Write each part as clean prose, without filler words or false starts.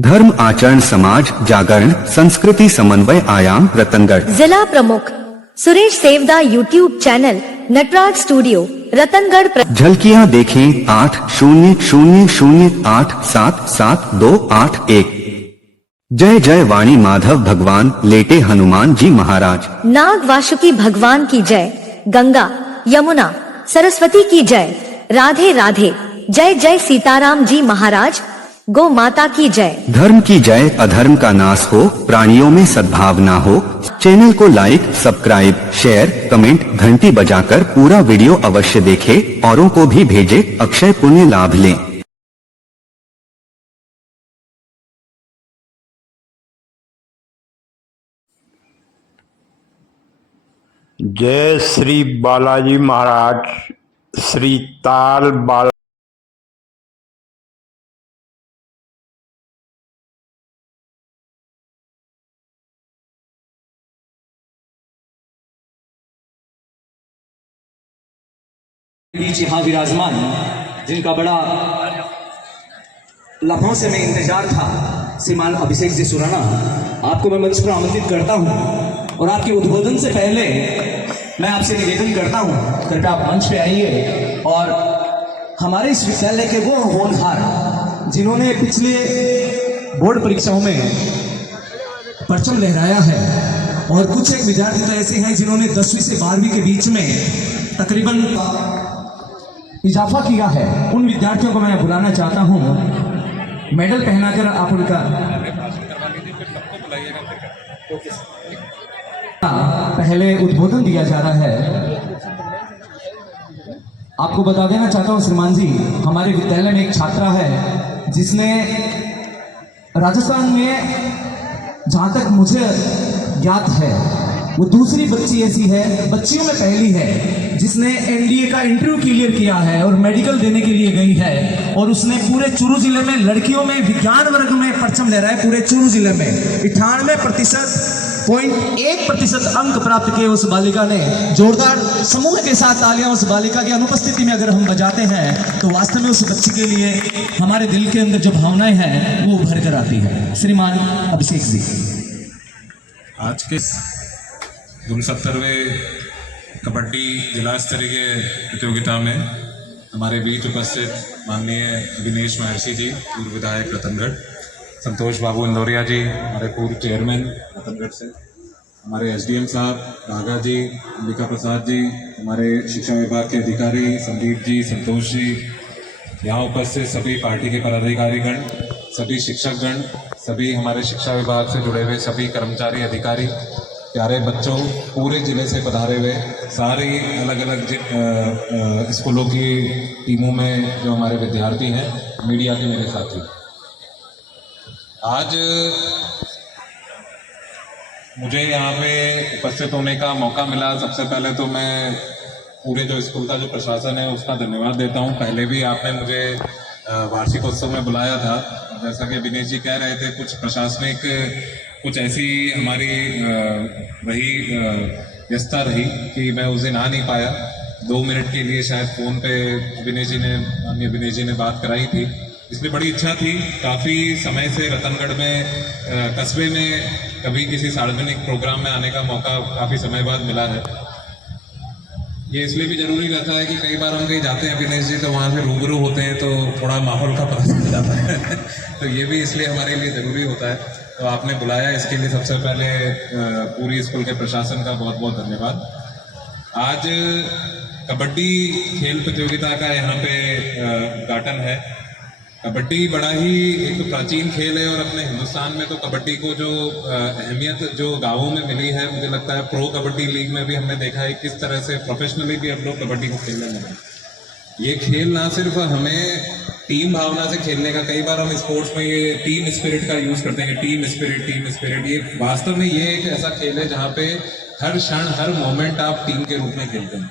धर्म आचरण समाज जागरण संस्कृति समन्वय आयाम रतनगढ़। जिला प्रमुख Suresh Sevda YouTube channel Nataraj studio Ratangarh. झलकियां देखें 8000877281। जय जय वाणी माधव भगवान लेटे हनुमान जी महाराज। नाग वासुकी भगवान की जय। गंगा यमुना सरस्वती की जय। राधे राधे। जय जय सीताराम जी महाराज। गौ माता की जय। धर्म की जय। अधर्म का नाश हो, प्राणियों में सद्भावना हो। चैनल को लाइक सब्सक्राइब शेयर कमेंट घंटी बजाकर पूरा वीडियो अवश्य देखें, औरों को भी भेजें, अक्षय पुण्य लाभ लें। जय श्री बालाजी महाराज। श्री ताल बाला बीच यहाँ विराजमान, जिनका बड़ा लम्हों से मैं इंतजार था, श्रीमान अभिषेक जी सुराना, आपको मैं मंच पर आमंत्रित करता हूँ और आपके उद्बोधन से पहले मैं आपसे निवेदन करता हूँ, कृपया आप मंच पे आइए और हमारे इस विद्यालय के वो होनहार जिन्होंने पिछले बोर्ड परीक्षाओं में परचम लहराया है, और कुछ एक विद्यार्थी तो ऐसे हैं जिन्होंने 10वीं से 12वीं के बीच में तकरीबन इजाफा किया है। उन विद्यार्थियों को मैं बुलाना चाहता हूं, मेडल पहनाकर आप उनका पहले उद्बोधन दिया जा रहा है। आपको बता देना चाहता हूं श्रीमान जी, हमारे विद्यालय में एक छात्रा है जिसने राजस्थान में, जहां तक मुझे ज्ञात है, वो दूसरी बच्ची ऐसी है, बच्चियों में पहली है, जिसने एनडीए का इंटरव्यू क्लियर किया है और मेडिकल देने के लिए गई है, और उसने पूरे चूरू जिले में लड़कियों में विज्ञान वर्ग में परचम ले रहा है। पूरे चूरू जिले में 98.1% अंक प्राप्त किए उस बालिका ने। जोरदार समूह के साथ तालियां उस बालिका की अनुपस्थिति में अगर हम बजाते हैं तो वास्तव में उस बच्ची के लिए हमारे दिल के अंदर जो भावनाएं हैं वो उभर कर आती है। श्रीमान अभिषेक जी, आज के 69वें कबड्डी जिला स्तरीय प्रतियोगिता में हमारे बीच उपस्थित माननीय अविनेश महर्षि जी, पूर्व विधायक रतनगढ़, संतोष बाबू इंदौरिया जी, हमारे पूर्व चेयरमैन रतनगढ़ से, हमारे एसडीएम साहब बाघा जी, अंबिका प्रसाद जी, हमारे शिक्षा विभाग के अधिकारी संदीप जी, संतोष जी, यहाँ उपस्थित सभी पार्टी के पदाधिकारीगण, सभी शिक्षकगण, सभी हमारे शिक्षा विभाग से जुड़े हुए सभी कर्मचारी अधिकारी, प्यारे बच्चों, पूरे ज़िले से पधारे हुए सारी अलग अलग स्कूलों की टीमों में जो हमारे विद्यार्थी हैं, मीडिया के मेरे साथी, आज मुझे यहाँ पे उपस्थित होने का मौका मिला। सबसे पहले तो मैं पूरे जो स्कूल का जो प्रशासन है उसका धन्यवाद देता हूँ। पहले भी आपने मुझे वार्षिकोत्सव में बुलाया था, जैसा कि विनेश जी कह रहे थे, कुछ प्रशासनिक कुछ ऐसी हमारी रही व्यस्तता रही कि मैं उस दिन आ नहीं पाया। 2 मिनट के लिए शायद फ़ोन पे विनेश जी ने बात कराई थी, इसलिए बड़ी इच्छा थी काफ़ी समय से रतनगढ़ में कस्बे में कभी किसी सार्वजनिक प्रोग्राम में आने का मौका काफ़ी समय बाद मिला है। ये इसलिए भी जरूरी रहता है कि कई बार हम कहीं जाते हैं विनेश जी, तो वहाँ से रूबरू होते हैं तो थोड़ा माहौल का पता चल जाता है तो ये भी इसलिए हमारे लिए ज़रूरी होता है। तो आपने बुलाया, इसके लिए सबसे पहले पूरी स्कूल के प्रशासन का बहुत बहुत धन्यवाद। आज कबड्डी खेल प्रतियोगिता का यहाँ पे उद्घाटन है। कबड्डी बड़ा ही एक प्राचीन खेल है और अपने हिंदुस्तान में तो कबड्डी को जो अहमियत जो गांवों में मिली है, मुझे लगता है प्रो कबड्डी लीग में भी हमने देखा है किस तरह से प्रोफेशनली भी अब लोग कबड्डी को खेलने लगे। ये खेल ना सिर्फ हमें टीम भावना से खेलने का, कई बार हम स्पोर्ट्स में ये टीम स्पिरिट का यूज करते हैं, टीम स्पिरिट, ये वास्तव में ये एक ऐसा खेल है जहाँ पे हर क्षण हर मोमेंट आप टीम के रूप में खेलते हैं।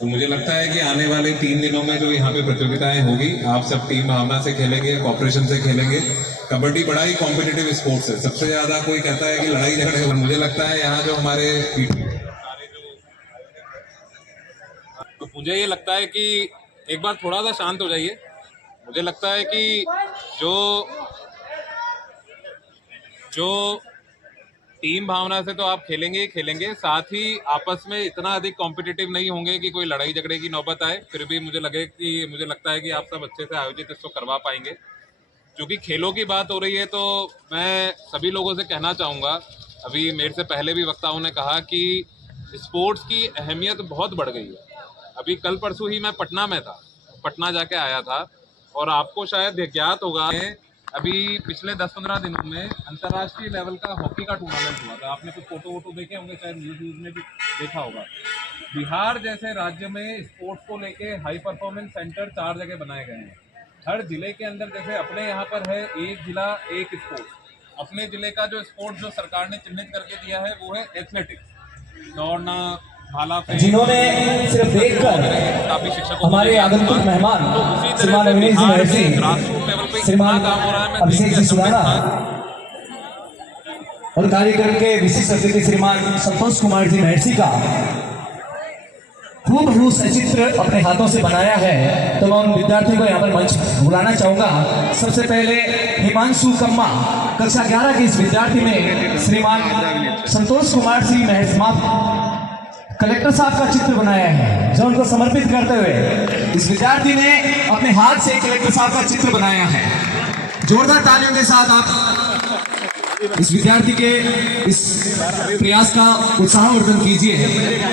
तो मुझे लगता है कि आने वाले 3 दिनों में जो यहाँ पे प्रतियोगिताएं होगी, आप सब टीम भावना से खेलेंगे, कॉपरेशन से खेलेंगे। कबड्डी बड़ा ही कॉम्पिटिटिव स्पोर्ट्स है। सबसे ज्यादा कोई कहता है कि लड़ाई झगड़े, मुझे लगता है यहाँ जो हमारे तो मुझे ये लगता है कि एक बार थोड़ा सा शांत हो जाइए। मुझे लगता है कि जो जो टीम भावना से तो आप खेलेंगे ही खेलेंगे, साथ ही आपस में इतना अधिक कॉम्पिटिटिव नहीं होंगे कि कोई लड़ाई झगड़े की नौबत आए। फिर भी मुझे लगता है कि आप सब अच्छे से आयोजित इसको करवा पाएंगे। क्योंकि खेलों की बात हो रही है तो मैं सभी लोगों से कहना चाहूँगा, अभी मेरे से पहले भी वक्ताओं ने कहा कि स्पोर्ट्स की अहमियत बहुत बढ़ गई है। अभी कल परसों ही मैं पटना में था, पटना जाके आया था, और आपको शायद ज्ञात होगा अभी पिछले 10-15 दिनों में अंतर्राष्ट्रीय लेवल का हॉकी का टूर्नामेंट हुआ था। आपने कुछ फोटो वोटो देखे होंगे, शायद न्यूज में भी देखा होगा। बिहार जैसे राज्य में स्पोर्ट्स को लेके हाई परफॉर्मेंस सेंटर 4 जगह बनाए गए हैं। हर जिले के अंदर, जैसे अपने यहाँ पर है एक जिला एक स्पोर्ट्स, अपने जिले का जो स्पोर्ट्स जो सरकार ने चिन्हित करके दिया है वो है एथलेटिक्स, दौड़ना, भाला फेंक, जिन्होंने सिर्फ देखकर काफी शिक्षकों हमारे आगंतुक मेहमान तो उसी श्रीमान तरह से अविनेश जी बिहार महर्षि, में ग्रासरूट लेवल पे श्रीमान कितना काम हो रहा है मैं अभिषेक जी देखकर सुराना सम्मिलित और कार्यक्रम के विशिष्ट अतिथि श्रीमान संतोष कुमार जी महर्षि का हूबहू सचित्र अपने हाथों से बनाया है। तो मैं उन विद्यार्थियों को यहाँ पर मंच बुलाना चाहूंगा। सबसे पहले हिमांशु कम्मा कक्षा 11 के इस विद्यार्थी ने श्रीमान संतोष कुमार जी महर्षि कलेक्टर साहब का चित्र बनाया है, जो उनको समर्पित करते हुए इस विद्यार्थी ने अपने हाथ से कलेक्टर साहब का चित्र बनाया है। जोरदार तालियों के साथ आप इस विद्यार्थी के इस प्रयास का उत्साहवर्धन कीजिए।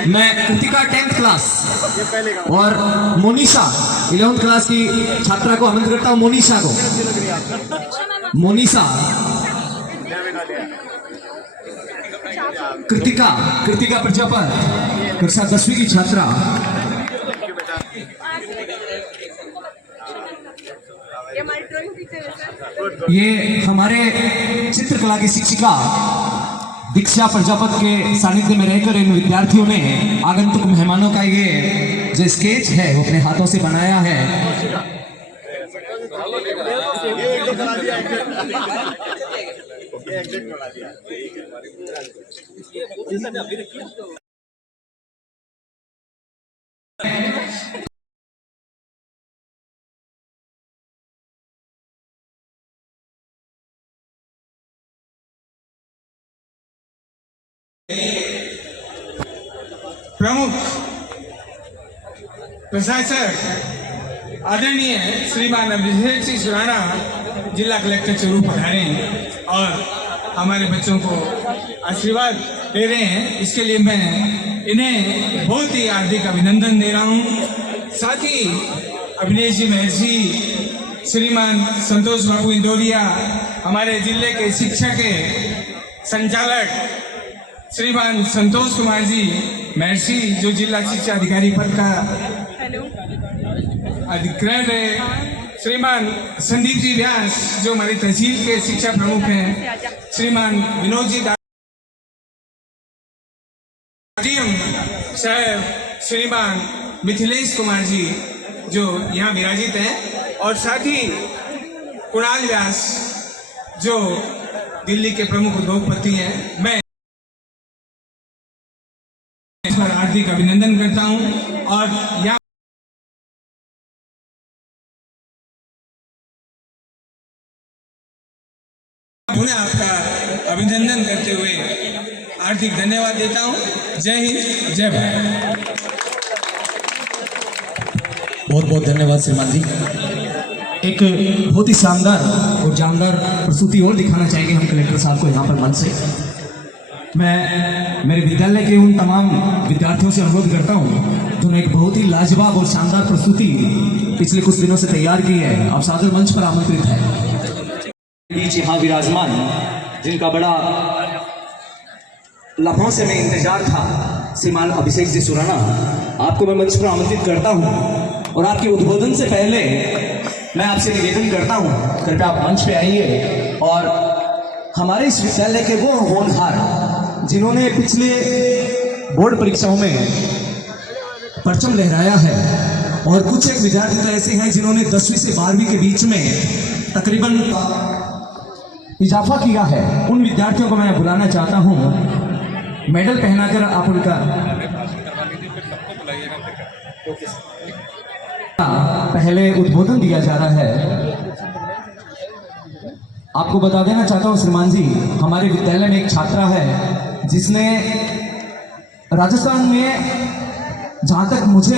मैं कृतिका 10th क्लास और मोनिशा 11th क्लास की छात्रा को आमंत्रित करता हूं। मोनिशा कृतिका प्रजापत कक्षा 10वीं की छात्रा। ये हमारे चित्रकला की शिक्षिका दीक्षा प्रजापत के सानिध्य में रहकर इन विद्यार्थियों ने आगंतुक मेहमानों का ये जो स्केच है वो अपने हाथों से बनाया है। प्रमुख प्रशासक आदरणीय श्रीमान अभिषेक सिंह सुराना जिला कलेक्टर के रूप पधारे हैं और हमारे बच्चों को आशीर्वाद दे रहे हैं। इसके लिए मैं इन्हें बहुत ही हार्दिक अभिनंदन दे रहा हूं। साथ ही अविनेश जी महर्षि, श्रीमान संतोष बाबू इंदौरिया, हमारे जिले के शिक्षक संचालक श्रीमान संतोष कुमार जी महर्षि जो जिला शिक्षा अधिकारी पद का अधिकृत है, श्रीमान संदीप जी व्यास जो हमारी तहसील के शिक्षा प्रमुख हैं, श्रीमान विनोद जी साहब, श्रीमान मिथिलेश कुमार जी जो यहाँ विराजित हैं, और साथ ही कुणाल व्यास जो दिल्ली के प्रमुख उद्योगपति हैं। मैं इस पर हार्दिक अभिनंदन करता हूं और यहाँ उन्हें आपका अभिनंदन करते हुए हार्दिक धन्यवाद देता हूं। जय हिंद, जय भारत। बहुत बहुत धन्यवाद श्रीमान जी। एक बहुत ही शानदार और जानदार प्रस्तुति और दिखाना चाहेंगे हम कलेक्टर साहब को यहाँ पर मंच से। मैं मेरे विद्यालय के उन तमाम विद्यार्थियों से अनुरोध करता हूँ जिन्होंने एक बहुत ही लाजवाब और शानदार प्रस्तुति पिछले कुछ दिनों से तैयार की है। आप सादर मंच पर आमंत्रित है। बीच यहाँ विराजमान जिनका बड़ा लम्हों से मैं इंतजार था, श्रीमान अभिषेक जी सुराना, आपको मैं मंच पर आमंत्रित करता हूँ। और आपके उद्बोधन से पहले मैं आपसे निवेदन करता हूँ, कृपया आप मंच पे आइए और हमारे इस विद्यालय के वो होनहार जिन्होंने पिछले बोर्ड परीक्षाओं में परचम लहराया है, और कुछ एक विद्यार्थी तो ऐसे हैं जिन्होंने 10वीं से 12वीं के बीच में तकरीबन इजाफा किया है, उन विद्यार्थियों को मैं बुलाना चाहता हूं। मेडल पहनाकर आप उनका पहले उद्बोधन दिया जा रहा है। आपको बता देना चाहता हूँ श्रीमान जी, हमारे विद्यालय में एक छात्रा है जिसने राजस्थान में, जहाँ तक मुझे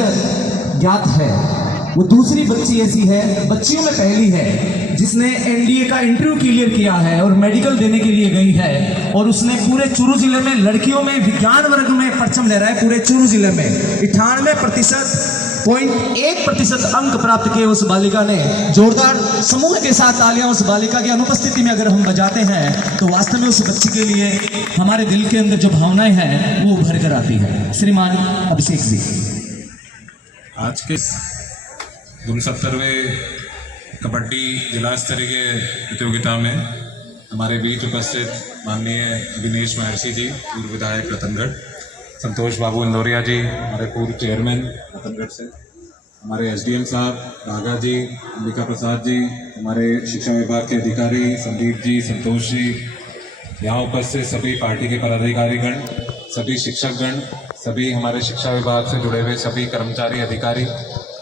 ज्ञात है, वो दूसरी बच्ची ऐसी है, बच्चियों में पहली है, जिसने एनडीए का इंटरव्यू क्लियर किया है और मेडिकल देने के लिए गई है, और उसने पूरे चूरू जिले में लड़कियों में विज्ञान वर्ग में परचम ले रहा है। पूरे चूरू जिले में 98.1% अंक प्राप्त किए उस बालिका ने। जोरदार समूह के साथ तालियां उस बालिका की अनुपस्थिति में अगर हम बजाते हैं तो वास्तव में उस बच्ची के लिए हमारे दिल के अंदर जो भावनाएं हैं वो उभर कर आती है। श्रीमान अभिषेक जी, आज के 69वें कबड्डी जिला स्तरीय प्रतियोगिता में हमारे बीच उपस्थित माननीय अविनेश महर्षि जी, पूर्व विधायक रतनगढ़, संतोष बाबू इंदौरिया जी, हमारे पूर्व चेयरमैन रतनगढ़ से, हमारे एसडीएम साहब राघा जी, अंबिका प्रसाद जी, हमारे शिक्षा विभाग के अधिकारी संदीप जी, संतोष जी, यहाँ उपस्थित सभी पार्टी के पदाधिकारीगण, सभी शिक्षकगण, सभी हमारे शिक्षा विभाग से जुड़े हुए सभी कर्मचारी अधिकारी,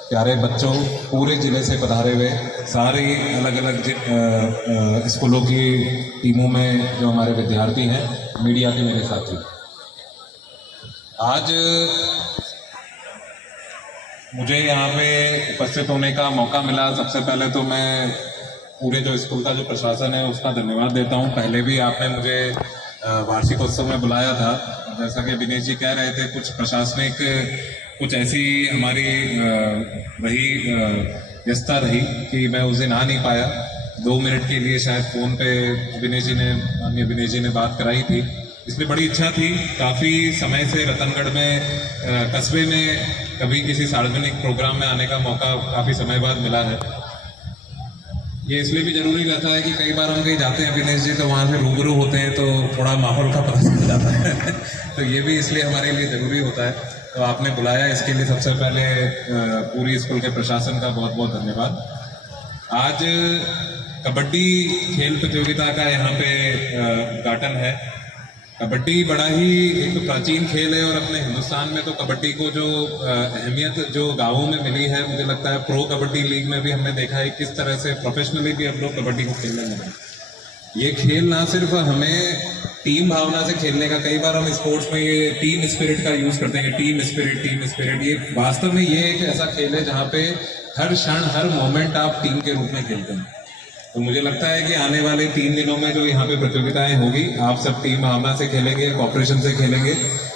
प्यारे बच्चों, पूरे ज़िले से पधारे हुए सारे अलग अलग स्कूलों की टीमों में जो हमारे विद्यार्थी हैं, मीडिया के मेरे साथी, आज मुझे यहाँ पे उपस्थित होने का मौका मिला। सबसे पहले तो मैं पूरे जो स्कूल का जो प्रशासन है उसका धन्यवाद देता हूँ। पहले भी आपने मुझे वार्षिकोत्सव में बुलाया था, जैसा कि विनेश जी कह रहे थे, कुछ प्रशासनिक कुछ ऐसी हमारी वही व्यस्तता रही कि मैं उस दिन आ नहीं पाया। 2 मिनट के लिए शायद फ़ोन पे माननीय विनेश जी ने बात कराई थी, इसलिए बड़ी इच्छा थी। काफ़ी समय से रतनगढ़ में कस्बे में कभी किसी सार्वजनिक प्रोग्राम में आने का मौका काफ़ी समय बाद मिला है। ये इसलिए भी ज़रूरी रहता है कि कई बार हम कहीं जाते हैं विनेश जी, तो वहाँ से रूबरू होते हैं तो थोड़ा माहौल का पता चल जाता है तो ये भी इसलिए हमारे लिए ज़रूरी होता है। तो आपने बुलाया, इसके लिए सबसे पहले पूरी स्कूल के प्रशासन का बहुत बहुत धन्यवाद। आज कबड्डी खेल प्रतियोगिता का यहाँ पे उद्घाटन है। कबड्डी बड़ा ही एक तो प्राचीन खेल है और अपने हिंदुस्तान में तो कबड्डी को जो अहमियत जो गांवों में मिली है, मुझे लगता है प्रो कबड्डी लीग में भी हमने देखा है किस तरह से प्रोफेशनली भी हम लोग कबड्डी को खेलने लगे। ये खेल ना सिर्फ हमें टीम भावना से खेलने का, कई बार हम स्पोर्ट्स में ये टीम स्पिरिट का यूज करते हैं, टीम स्पिरिट, ये वास्तव में ये एक ऐसा खेल है जहाँ पे हर क्षण हर मोमेंट आप टीम के रूप में खेलते हैं। तो मुझे लगता है कि आने वाले 3 दिनों में जो यहाँ पे प्रतियोगिताएं होगी, आप सब टीम भावना से खेलेंगे, कॉपरेशन से खेलेंगे।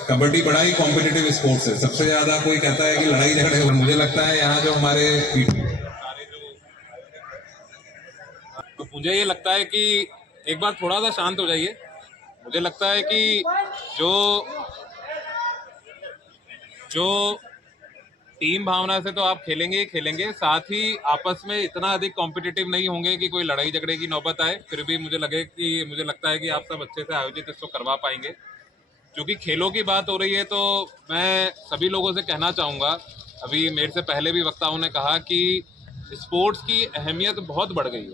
कबड्डी बड़ा ही कॉम्पिटिटिव स्पोर्ट्स है। सबसे ज्यादा कोई कहता है कि लड़ाई झगड़े, और मुझे लगता है यहाँ जो हमारे तो मुझे ये लगता है कि एक बार थोड़ा सा शांत हो जाइए। मुझे लगता है कि जो टीम भावना से तो आप खेलेंगे ही खेलेंगे, साथ ही आपस में इतना अधिक कॉम्पिटिटिव नहीं होंगे कि कोई लड़ाई झगड़े की नौबत आए। फिर भी मुझे लगता है कि आप सब अच्छे से आयोजित इसको करवा पाएंगे। क्योंकि खेलों की बात हो रही है तो मैं सभी लोगों से कहना चाहूँगा, अभी मेरे से पहले भी वक्ताओं ने कहा कि स्पोर्ट्स की अहमियत बहुत बढ़ गई है।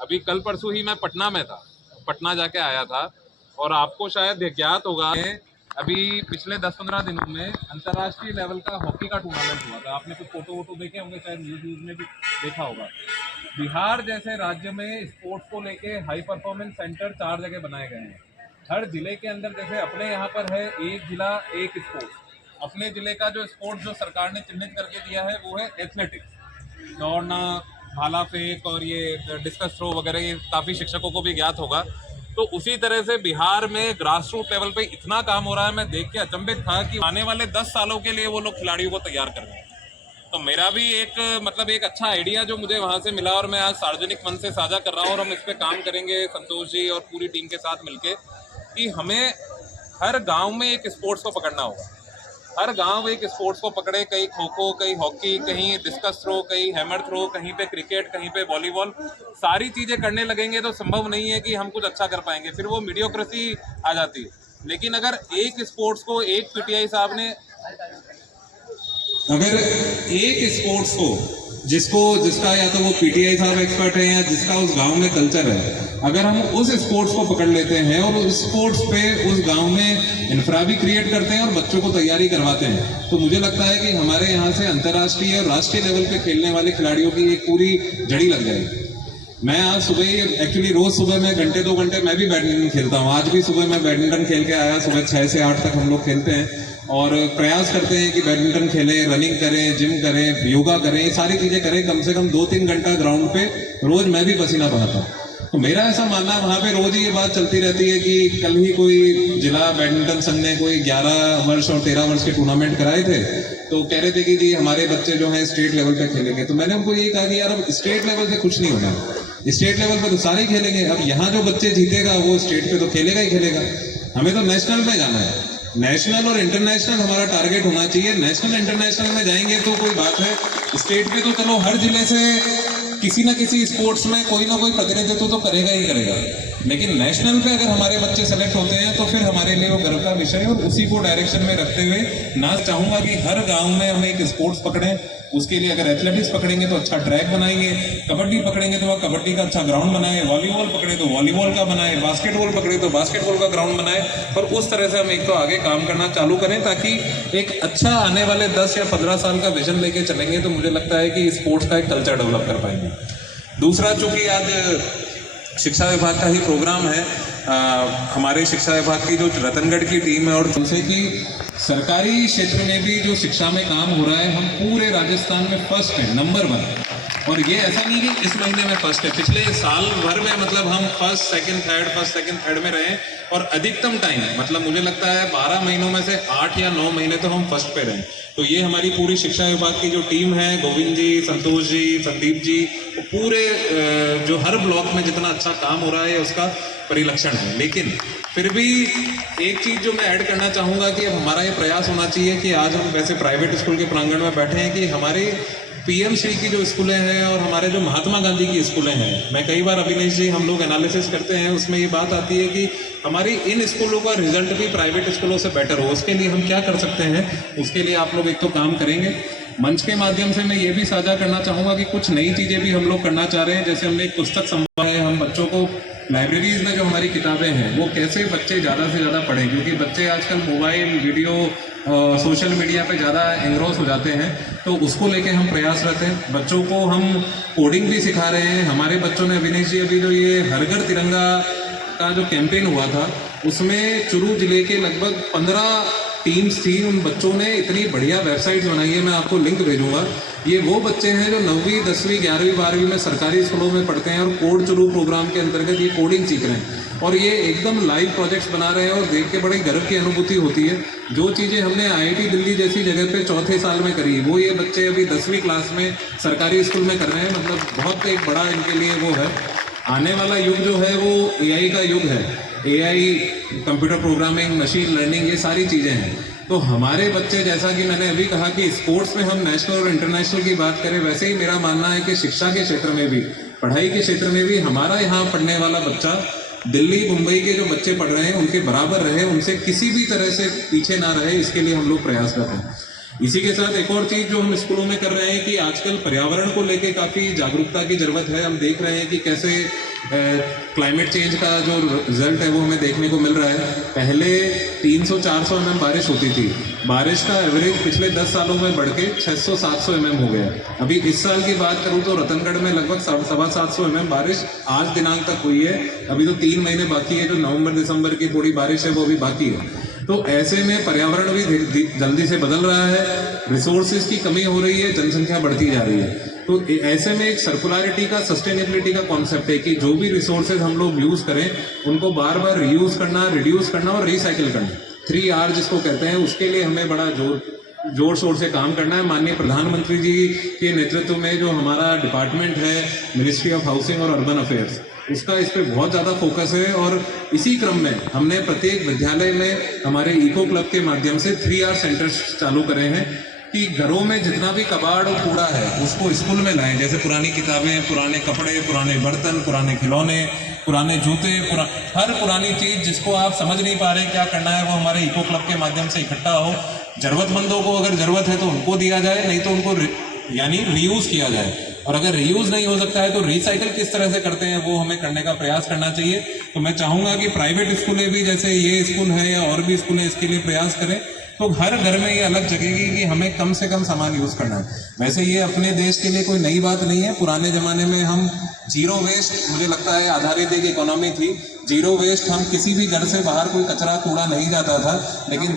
अभी कल परसों ही मैं पटना में था, पटना जाके आया था, और आपको शायद ज्ञात होगा अभी पिछले 10-15 दिनों में अंतर्राष्ट्रीय लेवल का हॉकी का टूर्नामेंट हुआ था। आपने कुछ फोटो देखे होंगे, शायद न्यूज़ में भी देखा होगा। बिहार जैसे राज्य में स्पोर्ट्स को लेके हाई परफॉर्मेंस सेंटर 4 जगह बनाए गए हैं। हर जिले के अंदर, जैसे अपने यहाँ पर है एक जिला एक स्पोर्ट्स, अपने जिले का जो स्पोर्ट्स जो सरकार ने चिन्हित करके दिया है वो है एथलेटिक्स, दौड़ना, भाला फेंक और ये डिस्कस थ्रो वगैरह, ये काफ़ी शिक्षकों को भी ज्ञात होगा। तो उसी तरह से बिहार में ग्रास रूट लेवल पे इतना काम हो रहा है, मैं देख के अचंभित था कि आने वाले 10 सालों के लिए वो लोग खिलाड़ियों को तैयार कर रहे हैं। तो मेरा भी एक अच्छा आइडिया जो मुझे वहाँ से मिला और मैं आज सार्वजनिक मंच से साझा कर रहा हूँ, और हम इस पर काम करेंगे संतोष जी और पूरी टीम के साथ मिलके, कि हमें हर गाँव में एक स्पोर्ट्स को पकड़ना होगा। हर गांव एक स्पोर्ट्स को पकड़े, कहीं खो खो, कहीं हॉकी, कहीं डिस्कस थ्रो, कहीं हैमर थ्रो, कहीं पे क्रिकेट, कहीं पे वॉलीबॉल। सारी चीज़ें करने लगेंगे तो संभव नहीं है कि हम कुछ अच्छा कर पाएंगे, फिर वो मीडियोक्रेसी आ जाती है। लेकिन अगर एक स्पोर्ट्स को, एक पीटीआई साहब ने अगर एक स्पोर्ट्स को जिसका या तो वो पीटीआई साहब एक्सपर्ट है या जिसका उस गांव में कल्चर है, अगर हम उस स्पोर्ट्स को पकड़ लेते हैं और उस स्पोर्ट्स पे उस गांव में इंफ्रा भी क्रिएट करते हैं और बच्चों को तैयारी करवाते हैं, तो मुझे लगता है कि हमारे यहाँ से अंतर्राष्ट्रीय और राष्ट्रीय लेवल पे खेलने वाले खिलाड़ियों की एक पूरी जड़ी लग जाएगी। मैं आज सुबह एक्चुअली रोज सुबह मैं घंटे 2 घंटे मैं भी बैडमिंटन खेलता हूँ। आज भी सुबह मैं बैडमिंटन खेल के आया। सुबह 6 से 8 तक हम लोग खेलते हैं और प्रयास करते हैं कि बैडमिंटन खेलें, रनिंग करें, जिम करें, योगा करें, ये सारी चीजें करें। कम से कम 2-3 घंटा ग्राउंड पे रोज मैं भी पसीना बहाता हूँ। तो मेरा ऐसा मानना है, वहाँ पे रोज ही ये बात चलती रहती है कि कल ही कोई जिला बैडमिंटन संघ ने कोई 11 वर्ष और 13 वर्ष के टूर्नामेंट कराए थे, तो कह रहे थे कि जी हमारे बच्चे जो हैं स्टेट लेवल पे खेलेंगे। तो मैंने उनको ये कहा कि यार अब स्टेट लेवल से कुछ नहीं होना, स्टेट लेवल पे तो सारे खेलेंगे। अब यहाँ जो बच्चे जीतेगा वो स्टेट पे तो खेलेगा ही खेलेगा। हमें तो नेशनल में जाना है, नेशनल और इंटरनेशनल हमारा टारगेट होना चाहिए। नेशनल इंटरनेशनल में जाएंगे तो कोई बात है, स्टेट पे तो चलो हर जिले से किसी ना किसी स्पोर्ट्स में कोई ना कोई प्रतिनिधित्व तो करेगा ही करेगा, लेकिन नेशनल पे अगर हमारे बच्चे सेलेक्ट होते हैं तो फिर हमारे लिए वो गर्व का विषय है। और उसी को डायरेक्शन में रखते हुए ना चाहूंगा कि हर गांव में हम एक स्पोर्ट्स पकड़ें। उसके लिए अगर एथलेटिक्स पकड़ेंगे तो अच्छा ट्रैक बनाएंगे, कबड्डी पकड़ेंगे तो वह कबड्डी का अच्छा ग्राउंड बनाए, वॉलीबॉल पकड़े तो वॉलीबॉल का बनाए, बास्केटबॉल पकड़े तो बास्केटबॉल का ग्राउंड बनाए। और उस तरह से हम एक तो आगे काम करना चालू करें, ताकि एक अच्छा आने वाले 10 या 15 साल का विजन लेके चलेंगे तो मुझे लगता है कि स्पोर्ट्स का एक कल्चर डेवलप कर पाएंगे। दूसरा, चूंकि आज शिक्षा विभाग का ही प्रोग्राम है, हमारे शिक्षा विभाग की जो रतनगढ़ की टीम है और उनसे कि सरकारी क्षेत्र में भी जो शिक्षा में काम हो रहा है, हम पूरे राजस्थान में फर्स्ट है, नंबर 1। और ये ऐसा नहीं कि इस महीने में फर्स्ट है, पिछले साल भर में मतलब हम फर्स्ट सेकंड थर्ड में रहे। और अधिकतम टाइम मतलब मुझे लगता है 12 महीनों में से 8 या 9 महीने तो हम फर्स्ट पे रहे। तो ये हमारी पूरी शिक्षा विभाग की जो टीम है, गोविंद जी, संतोष जी, संदीप जी, वो पूरे जो हर ब्लॉक में जितना अच्छा काम हो रहा है उसका परिलक्षण है। लेकिन फिर भी एक चीज जो मैं ऐड करना चाहूंगा कि अब हमारा ये प्रयास होना चाहिए कि आज हम वैसे प्राइवेट स्कूल के प्रांगण में बैठे हैं कि हमारे पीएम श्री की जो स्कूलें हैं और हमारे जो महात्मा गांधी की स्कूलें हैं, मैं कई बार अभिनेश जी हम लोग एनालिसिस करते हैं, उसमें ये बात आती है कि हमारी इन स्कूलों का रिजल्ट भी प्राइवेट स्कूलों से बेटर हो। उसके लिए हम क्या कर सकते हैं, उसके लिए आप लोग एक तो काम करेंगे। मंच के माध्यम से मैं ये भी साझा करना चाहूँगा कि कुछ नई चीज़ें भी हम लोग करना चाह रहे हैं। जैसे हमने एक पुस्तक संभाल है, हम बच्चों को लाइब्रेरीज में जो हमारी किताबें हैं वो कैसे बच्चे ज़्यादा से ज़्यादा पढ़ें, क्योंकि बच्चे आजकल मोबाइल, वीडियो, सोशल मीडिया पे ज़्यादा एंग्रोस हो जाते हैं। तो उसको लेके हम प्रयासरत हैं। बच्चों को हम कोडिंग भी सिखा रहे हैं। हमारे बच्चों ने, अभिनेश जी, अभी जो ये हर घर तिरंगा का जो कैंपेन हुआ था उसमें चुरू जिले के लगभग 15 टीम्स थी। उन बच्चों ने इतनी बढ़िया वेबसाइट बनाई है, मैं आपको लिंक भेजूंगा। ये वो बच्चे हैं जो 9वीं, 10वीं, 11वीं, 12वीं में सरकारी स्कूलों में पढ़ते हैं और कोड चुरू प्रोग्राम के अंतर्गत ये कोडिंग सीख रहे हैं और ये एकदम लाइव प्रोजेक्ट्स बना रहे हैं और देख के बड़ी गर्व की अनुभूति होती है। जो चीज़ें हमने IIT दिल्ली जैसी जगह पे चौथे साल में करी, वो ये बच्चे अभी 10वीं क्लास में सरकारी स्कूल में कर रहे हैं। मतलब बहुत एक बड़ा इनके लिए वो है। आने वाला युग जो है वो AI का युग है। AI, computer programming, machine learning, ये सारी चीज़ें हैं। तो हमारे बच्चे, जैसा कि मैंने अभी कहा कि स्पोर्ट्स में हम नेशनल और इंटरनेशनल की बात करें, वैसे ही मेरा मानना है कि शिक्षा के क्षेत्र में भी, पढ़ाई के क्षेत्र में भी हमारा यहाँ पढ़ने वाला बच्चा दिल्ली, मुंबई के जो बच्चे पढ़ रहे हैं उनके बराबर रहे, उनसे किसी भी तरह से पीछे ना रहे, इसके लिए हम लोग प्रयासरत हैं। इसी के साथ एक और चीज़ जो हम स्कूलों में कर रहे हैं कि आजकल पर्यावरण को लेके काफ़ी जागरूकता की ज़रूरत है। हम देख रहे हैं कि कैसे क्लाइमेट चेंज का जो रिजल्ट है वो हमें देखने को मिल रहा है। पहले 300-400 mm बारिश होती थी, बारिश का एवरेज पिछले 10 सालों में बढ़ के 600-700 mm हो गया। अभी इस साल की बात करूं तो रतनगढ़ में लगभग 750 mm बारिश आज दिनांक तक हुई है। अभी तो 3 महीने बाकी है, जो नवंबर-दिसंबर की थोड़ी बारिश है वो भी बाकी है। तो ऐसे में पर्यावरण भी जल्दी से बदल रहा है, रिसोर्सेज की कमी हो रही है, जनसंख्या बढ़ती जा रही है। तो ऐसे में एक सर्कुलरिटी का, सस्टेनेबिलिटी का कॉन्सेप्ट है कि जो भी रिसोर्सेज हम लोग यूज करें उनको बार बार रीयूज करना, रिड्यूस करना और रिसाइकिल करना, 3R जिसको कहते हैं, उसके लिए हमें बड़ा जोर शोर से काम करना है। माननीय प्रधानमंत्री जी के नेतृत्व में जो हमारा डिपार्टमेंट है, मिनिस्ट्री ऑफ हाउसिंग और अर्बन अफेयर्स, उसका इस पे बहुत ज़्यादा फोकस है। और इसी क्रम में हमने प्रत्येक विद्यालय में हमारे इको क्लब के माध्यम से 3R सेंटर्स चालू करे हैं कि घरों में जितना भी कबाड़ और कूड़ा है उसको स्कूल में लाएं। जैसे पुरानी किताबें, पुराने कपड़े, पुराने बर्तन, पुराने खिलौने, पुराने जूते, हर पुरानी चीज़ जिसको आप समझ नहीं पा रहे क्या करना है, वो हमारे इको क्लब के माध्यम से इकट्ठा हो। जरूरतमंदों को अगर ज़रूरत है तो उनको दिया जाए, नहीं तो उनको यानी रीयूज़ किया जाए। और अगर रीयूज नहीं हो सकता है तो रिसाइकल किस तरह से करते हैं वो हमें करने का प्रयास करना चाहिए। तो मैं चाहूँगा कि प्राइवेट स्कूलें भी जैसे ये स्कूल है या और भी स्कूलें इसके लिए प्रयास करें, तो हर घर में ये अलग जगेगी कि हमें कम से कम सामान यूज़ करना है। वैसे ये अपने देश के लिए कोई नई बात नहीं है, पुराने ज़माने में हम जीरो वेस्ट, मुझे लगता है आधारित एक इकोनॉमी थी, जीरो वेस्ट, हम किसी भी घर से बाहर कोई कचरा कूड़ा नहीं जाता था। लेकिन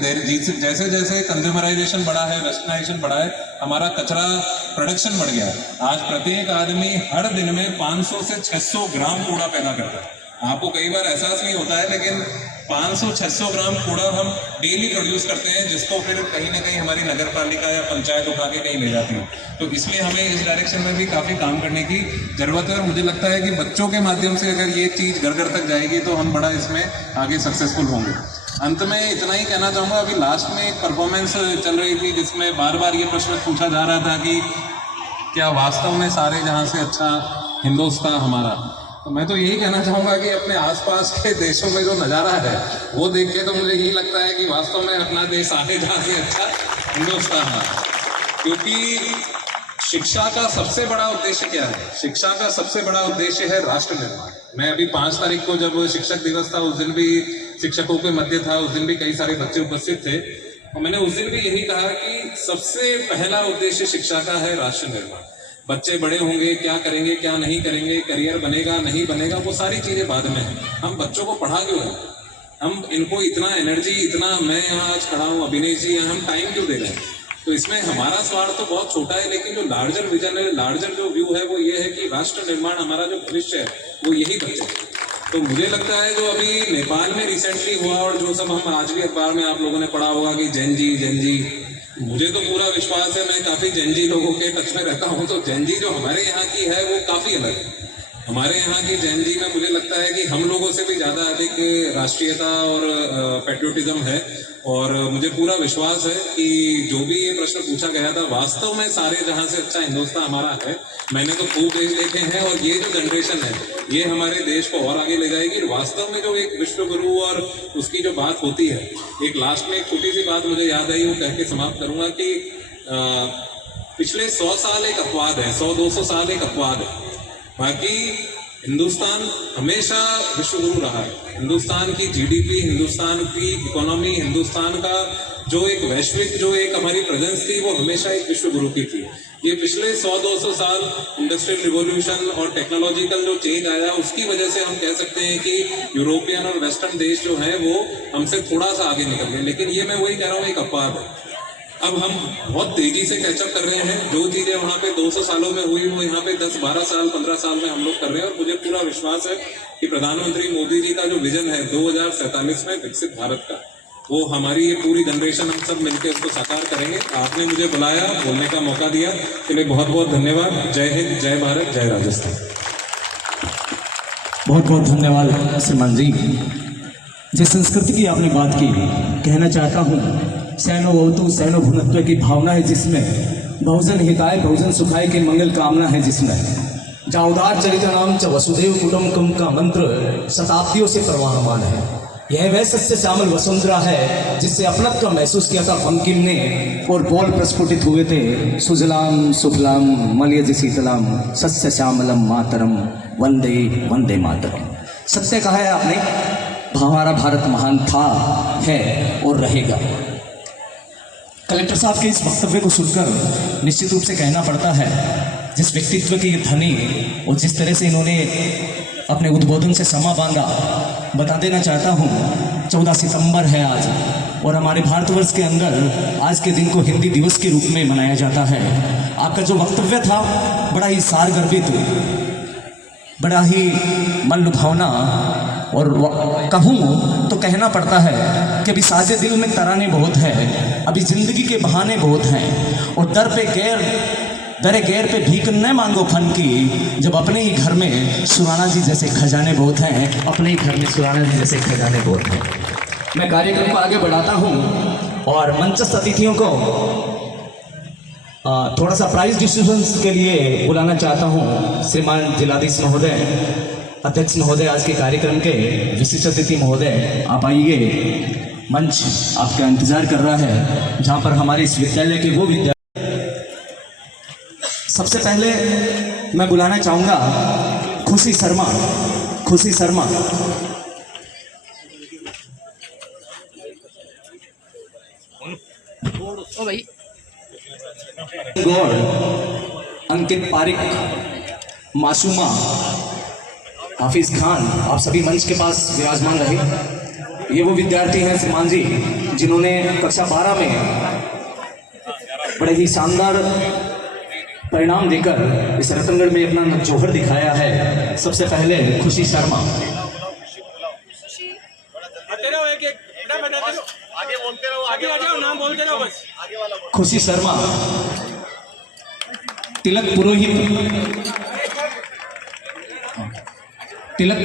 जैसे जैसे कंज्यूमराइजेशन बढ़ा है, वेस्टर्नाइजेशन बढ़ा है, हमारा कचरा प्रोडक्शन बढ़ गया है। आज प्रत्येक आदमी हर दिन में 500 से 600 ग्राम कूड़ा पैदा करता है। आपको कई बार एहसास नहीं होता है, लेकिन 500-600 ग्राम कूड़ा हम डेली प्रोड्यूस करते हैं, जिसको फिर कहीं ना कहीं हमारी नगर पालिका या पंचायत उठा के कहीं ले जाती है। तो इसलिए हमें इस डायरेक्शन में भी काफ़ी काम करने की ज़रूरत है। और मुझे लगता है कि बच्चों के माध्यम से अगर ये चीज़ घर घर तक जाएगी तो हम बड़ा इसमें आगे सक्सेसफुल होंगे। अंत में इतना ही कहना चाहूँगा, अभी लास्ट में एक परफॉर्मेंस चल रही थी जिसमें बार बार ये प्रश्न पूछा जा रहा था कि क्या वास्तव में सारे जहाँ से अच्छा हिंदुस्तान हमारा। तो मैं तो यही कहना चाहूँगा कि अपने आसपास के देशों में जो नज़ारा है वो देख के तो मुझे यही लगता है कि वास्तव में अपना देश सारे जहाँ से अच्छा हिंदुस्तान है। क्योंकि शिक्षा का सबसे बड़ा उद्देश्य क्या है? शिक्षा का सबसे बड़ा उद्देश्य है राष्ट्र निर्माण। मैं अभी 5 तारीख को जब शिक्षक दिवस था, उस दिन भी शिक्षकों के मध्य था, उस दिन भी कई सारे बच्चे उपस्थित थे, और मैंने उस दिन भी यही कहा कि सबसे पहला उद्देश्य शिक्षा का है राष्ट्र निर्माण। बच्चे बड़े होंगे, क्या करेंगे क्या नहीं करेंगे, करियर बनेगा नहीं बनेगा, वो सारी चीज़ें बाद में हैं। हम बच्चों को पढ़ा क्यों रहे हैं? हम इनको इतना एनर्जी, इतना, मैं यहाँ आज खड़ा हूँ, अभिनय जी यहाँ, हम टाइम क्यों दे रहे हैं? तो इसमें हमारा स्वार्थ तो बहुत छोटा है, लेकिन जो लार्जर विजन है, लार्जर जो व्यू है वो ये है कि राष्ट्र निर्माण, हमारा जो भविष्य है वो यही बच्चे हैं। तो मुझे लगता है जो अभी नेपाल में रिसेंटली हुआ और जो सब हम आज भी अखबार में आप लोगों ने पढ़ा होगा कि जेन जी, मुझे तो पूरा विश्वास है, मैं काफ़ी जेनजी लोगों के टच में रहता हूँ, तो जेनजी जो हमारे यहाँ की है वो काफ़ी अलग है। हमारे यहाँ की जेनजी में मुझे लगता है कि हम लोगों से भी ज़्यादा अधिक राष्ट्रीयता और पैट्रियोटिज्म है। और मुझे पूरा विश्वास है कि जो भी ये प्रश्न पूछा गया था, वास्तव में सारे जहाँ से अच्छा हिंदुस्तान हमारा है। मैंने तो खूब देश देखे हैं, और ये जो जनरेशन है ये हमारे देश को और आगे ले जाएगी। वास्तव में जो एक विश्व गुरु और उसकी जो बात होती है, एक लास्ट में एक छोटी सी बात मुझे याद आई, वो कह के समाप्त करूँगा कि पिछले 100 साल एक अपवाद है, 100-200 साल एक अपवाद है। बाकी हिंदुस्तान हमेशा विश्व गुरु रहा है। हिंदुस्तान की जीडीपी, हिंदुस्तान की इकोनॉमी, हिंदुस्तान का जो एक वैश्विक जो एक हमारी प्रेजेंस थी वो हमेशा एक विश्व गुरु की थी। ये पिछले 100-200 साल इंडस्ट्रियल रिवॉल्यूशन और टेक्नोलॉजिकल जो चेंज आया, उसकी वजह से हम कह सकते हैं कि यूरोपियन और वेस्टर्न देश जो हैं वो हमसे थोड़ा सा आगे निकल गए। लेकिन ये मैं वही कह रहा हूँ, एक अपवाद है। अब हम बहुत तेजी से कैचअप कर रहे हैं। जो चीज़ें वहाँ पे 200 सालों में हुई वो यहाँ पे 10-12 साल 15 साल में हम लोग कर रहे हैं। और मुझे पूरा विश्वास है कि प्रधानमंत्री मोदी जी का जो विजन है 2047 में विकसित भारत का, वो हमारी ये पूरी जनरेशन हम सब मिलकर उसको साकार करेंगे। आपने मुझे बुलाया, बोलने का मौका दिया, इसके लिए बहुत बहुत धन्यवाद। जय हिंद, जय भारत, जय राजस्थान। बहुत बहुत धन्यवाद श्रीमान जी। जिस संस्कृति की आपने बात की, कहना चाहता हूँ सैनो भवतु सैनो भुनत्व की भावना है जिसमें, बहुजन हिताय बहुजन सुखाय की मंगल कामना है जिसमें, जाउदार चरित नाम च वसुदेव कुटुंबकम का मंत्र शताब्दियों से प्रवाहमान है। यह वह सस्य श्यामल वसुंधरा है जिससे अपनत्व महसूस किया था बंकिम ने, और बोल प्रस्फुटित हुए थे सुजलाम सुफलाम मलयज शीतलाम सस्य श्यामलम मातरम वंदे वंदे मातरम। सत्य कहा है आपने, हमारा भारत महान था, है और रहेगा। कलेक्टर साहब के इस वक्तव्य को सुनकर निश्चित रूप से कहना पड़ता है, जिस व्यक्तित्व के धनी और जिस तरह से इन्होंने अपने उद्बोधन से समा बांधा, बता देना चाहता हूँ 14 सितंबर है आज, और हमारे भारतवर्ष के अंदर आज के दिन को हिंदी दिवस के रूप में मनाया जाता है। आपका जो वक्तव्य था बड़ा ही सारगर्भित, बड़ा ही मन लुभावना, और कहूँ तो कहना पड़ता है कि अभी साजे दिल में तराने बहुत है, अभी जिंदगी के बहाने बहुत हैं, और दरे गैर पे भीख न मांगो फन की, जब अपने ही घर में सुराना जी जैसे खजाने बहुत हैं, अपने ही घर में सुराना जी जैसे खजाने बहुत हैं। मैं कार्यक्रम को आगे बढ़ाता हूँ और मंचस्थ अतिथियों को थोड़ा सा प्राइज डिस्ट्रीब्यूशन के लिए बुलाना चाहता हूँ। श्रीमान जिलाधीश महोदय, अध्यक्ष महोदय, आज के कार्यक्रम के विशिष्ट अतिथि महोदय, आप आइए। मंच आपका इंतजार कर रहा है, जहाँ पर हमारे इस विद्यालय के वो विद्यार्थी, सबसे पहले मैं बुलाना चाहूंगा खुशी शर्मा। खुशी शर्मा गौड़, अंकित पारिक, मासूमा, हाफिज खान, आप सभी मंच के पास विराजमान रहे। ये वो विद्यार्थी हैं श्रीमान जी जिन्होंने कक्षा 12 में बड़े ही शानदार परिणाम देकर इस रतनगढ़ में अपना जौहर दिखाया है। सबसे पहले खुशी शर्मा। खुशी शर्मा, तिलक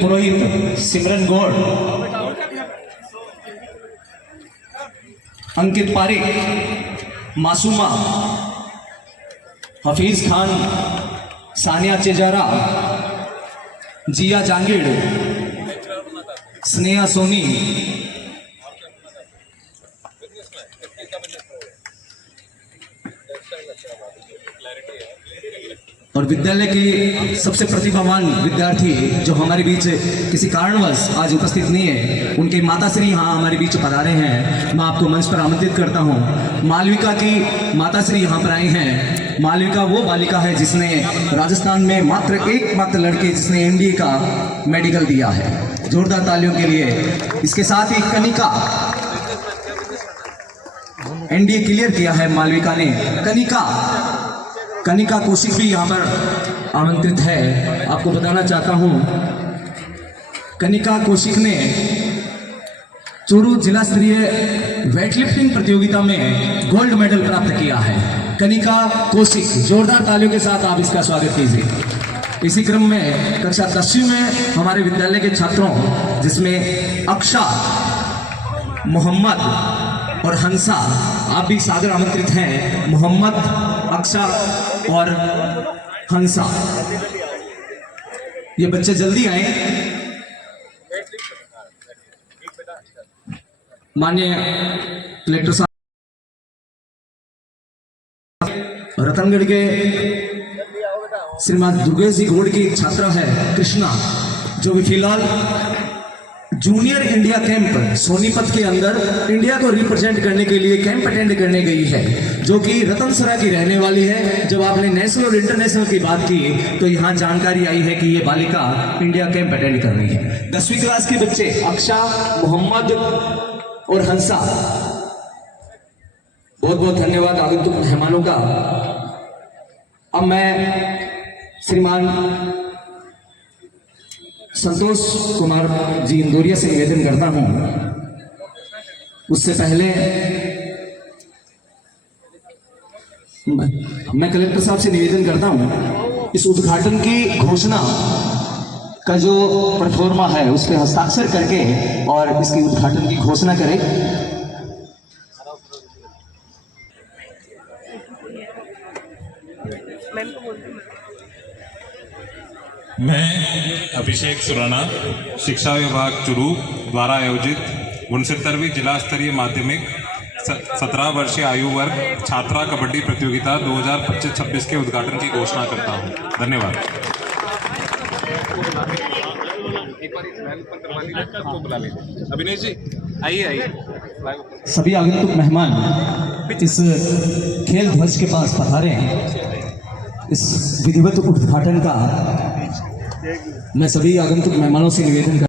पुरोहित, सिमरन गौड़, अंकित पारिक, मासूमा, हफीज खान, सानिया चेजारा, जिया जांगीड़, स्नेहा सोनी, और विद्यालय की सबसे प्रतिभावान विद्यार्थी जो हमारे बीच किसी कारणवश आज उपस्थित नहीं है, उनके माताश्री यहाँ हमारे बीच पधारे हैं। मैं आपको मंच पर आमंत्रित करता हूँ। मालविका की माताश्री यहाँ पर आई हैं। मालविका वो बालिका है जिसने राजस्थान में एकमात्र लड़के जिसने एनडीए का मेडिकल दिया है। जोरदार तालियों के लिए। इसके साथ ही कनिका, एनडीए क्लियर किया है मालविका ने। कनिका कौशिक भी यहाँ पर आमंत्रित है। आपको बताना चाहता हूँ, कनिका कौशिक ने चूरू जिला स्तरीय वेटलिफ्टिंग प्रतियोगिता में गोल्ड मेडल प्राप्त किया है। कनिका कौशिक, जोरदार तालियों के साथ आप इसका स्वागत कीजिए। इसी क्रम में कक्षा 10वीं में हमारे विद्यालय के छात्रों, जिसमें अक्षा, मोहम्मद और हंसा, आप भी सादर आमंत्रित हैं। मोहम्मद, अक्षा और हंसा, ये बच्चे जल्दी आए। माननीय कलेक्टर साहब, रतनगढ़ के श्रीमान दुर्गेश जी गौड़ की छात्रा है कृष्णा, जो भी फिलहाल जूनियर इंडिया कैंप सोनीपत के अंदर इंडिया को रिप्रेजेंट करने के लिए कैंप अटेंड करने गई है, जो कि रतनसरा की रहने वाली है। जब आपने नेशनल और इंटरनेशनल की बात की तो यहाँ जानकारी आई है कि ये बालिका इंडिया कैंप अटेंड कर रही है। 10वीं क्लास के बच्चे अक्षा, मोहम्मद और हंसा, बहुत बहुत धन्यवाद आगंतुक मेहमानों का। अब मैं श्रीमान संतोष कुमार जी इंदौरिया से निवेदन करता हूं, उससे पहले मैं कलेक्टर साहब से निवेदन करता हूं, इस उद्घाटन की घोषणा का जो प्रोफॉर्मा है उस पर हस्ताक्षर करके और इसकी उद्घाटन की घोषणा करें। मैं अभिषेक सुराना, शिक्षा विभाग चुरू द्वारा आयोजित 69वीं जिला स्तरीय माध्यमिक 17 वर्षीय आयु वर्ग छात्रा कबड्डी प्रतियोगिता 2025-26 के उद्घाटन की घोषणा करता हूं। धन्यवाद। अभिनेश जी आइए। सभी आगंतुक मेहमान इस खेल ध्वज के पास पधारे हैं। इस विधिवत उद्घाटन का मैं सभी आगंतुक मेहमानों से निवेदन कर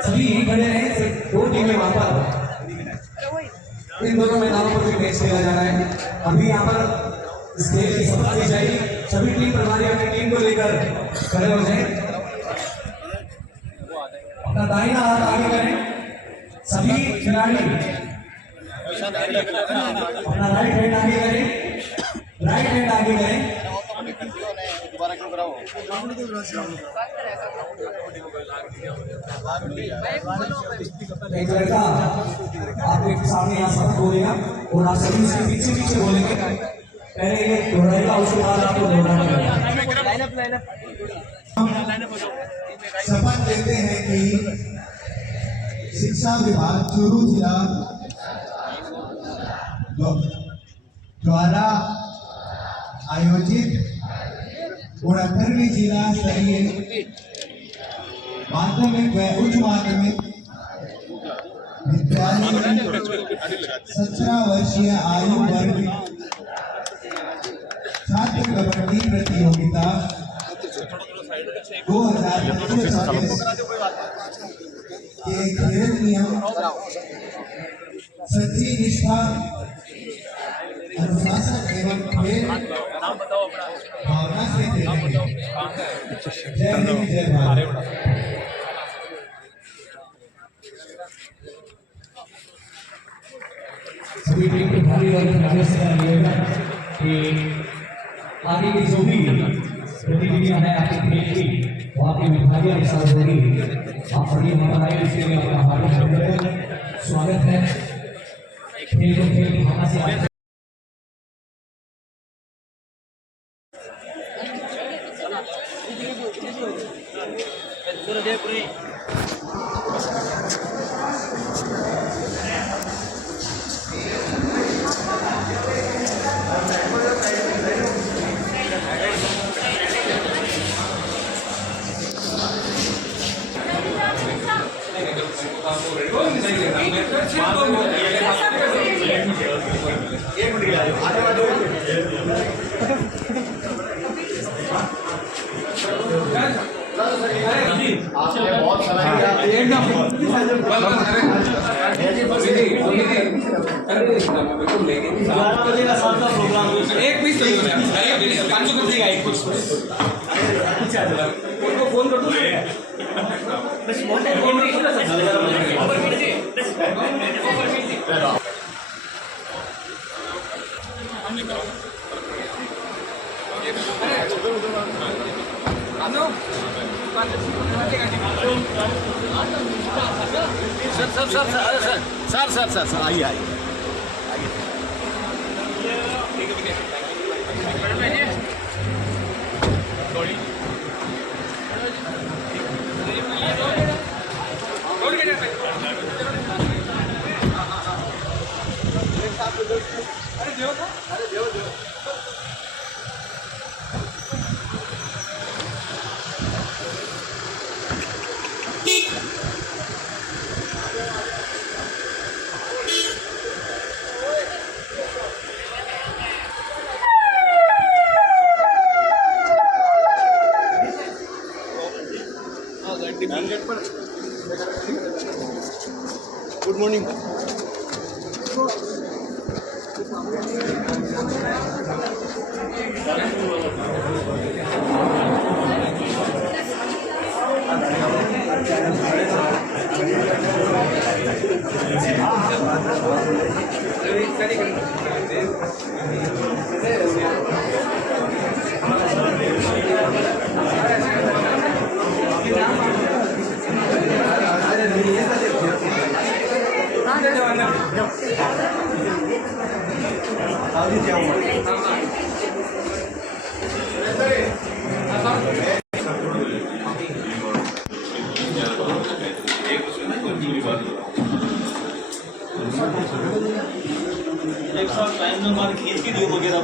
सभी बड़े हैं। 2 टीमें वहां पर, इन दोनों मैदानों पर भी मैच खेला जा रहा है। अभी यहाँ पर इस खेल की शपथ ली जाएगी। सभी टीम प्रभारी अपनी टीम को लेकर खड़े हो जाए। अपना दाहिना हाथ आगे करें। सभी खिलाड़ी अपना राइट हैंड आगे करें। राइट हैंड आगे करें। एक लड़का आपके सामने यहाँ शब्द बोलेगा और आप सभी उसके पीछे पीछे बोलेंगे। पहले ये दोहराएगा, उसके बाद आपको दोहराना पड़ेगा। शपथ लेते हैं कि शिक्षा विभाग चूरू जिला द्वारा आयोजित 69वीं जिला स्तरीय माध्यमिक व उच्च माध्यमिक विद्यालय 17 वर्षीय आयु वर्ग छात्र कबड्डी प्रतियोगिता 2025 के खेल नियम सच्ची निष्ठा अनुशासन एवं खेल भावना से खेलेंगे। जय हिंद जय भारत। सभी टीम के भारी और नजर से आइएगा कि आगे की जो भी गतिविधियां हैं आपके खेल की, वो आपके विभागीय अनुसार होगी। आप सभी हमारा आए, इसके लिए आपका हार्दिक स्वागत है। खेल को खेल की भावना से एक पीस तो पाँच सौ का एक कुछ उनको फोन कर दो। सर आइए आइए। Good morning. एक साथ टाइम में मार खींच के दियो वगैरह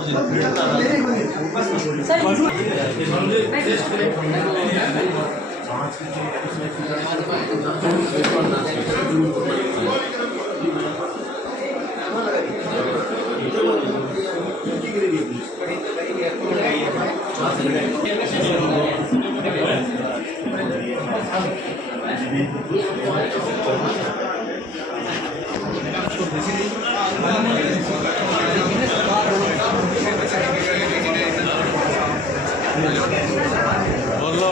बोलो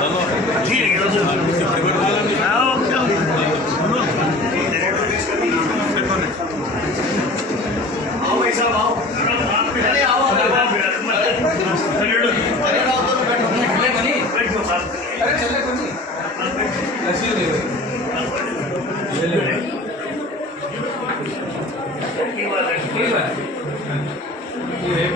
चलो ठीक है आओ भाई साहब आओ आओ अरे चले कोई नहीं, लस्सी दे ले ले। ठीक है, ये है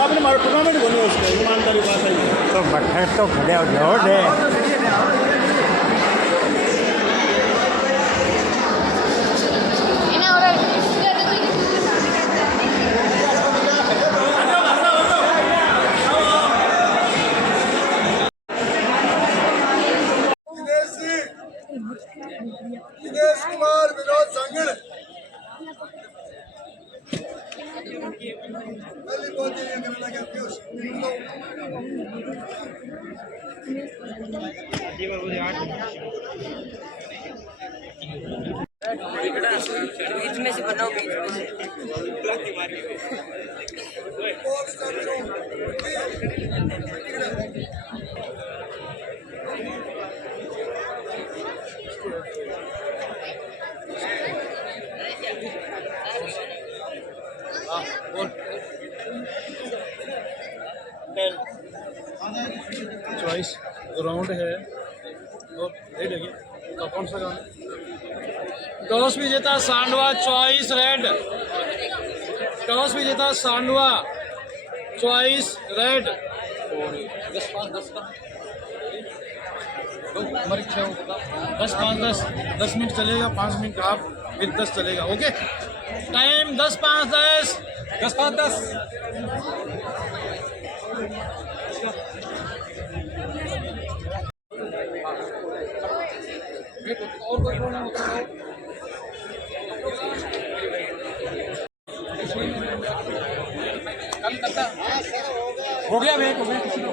आपने हमारे टूर्नामेंट बने उसके ईमानदारी बात है तो बट्टे तो खड़े हो लोड है दिनेश कुमार विनोद सांगड़ बीच में से बनाओ, बीच में से चॉइस राउंड है और रेड है तो कौन सा गाना टॉस विजेता सांडवा चॉइस रेड, टॉस विजेता सांडवा चॉइस रेड। 10 मिनट चलेगा, 5 मिनट आप फिर 10 चलेगा। Okay time 10 5 10 10 5 10। हो गया भैया, हो गया, किसी को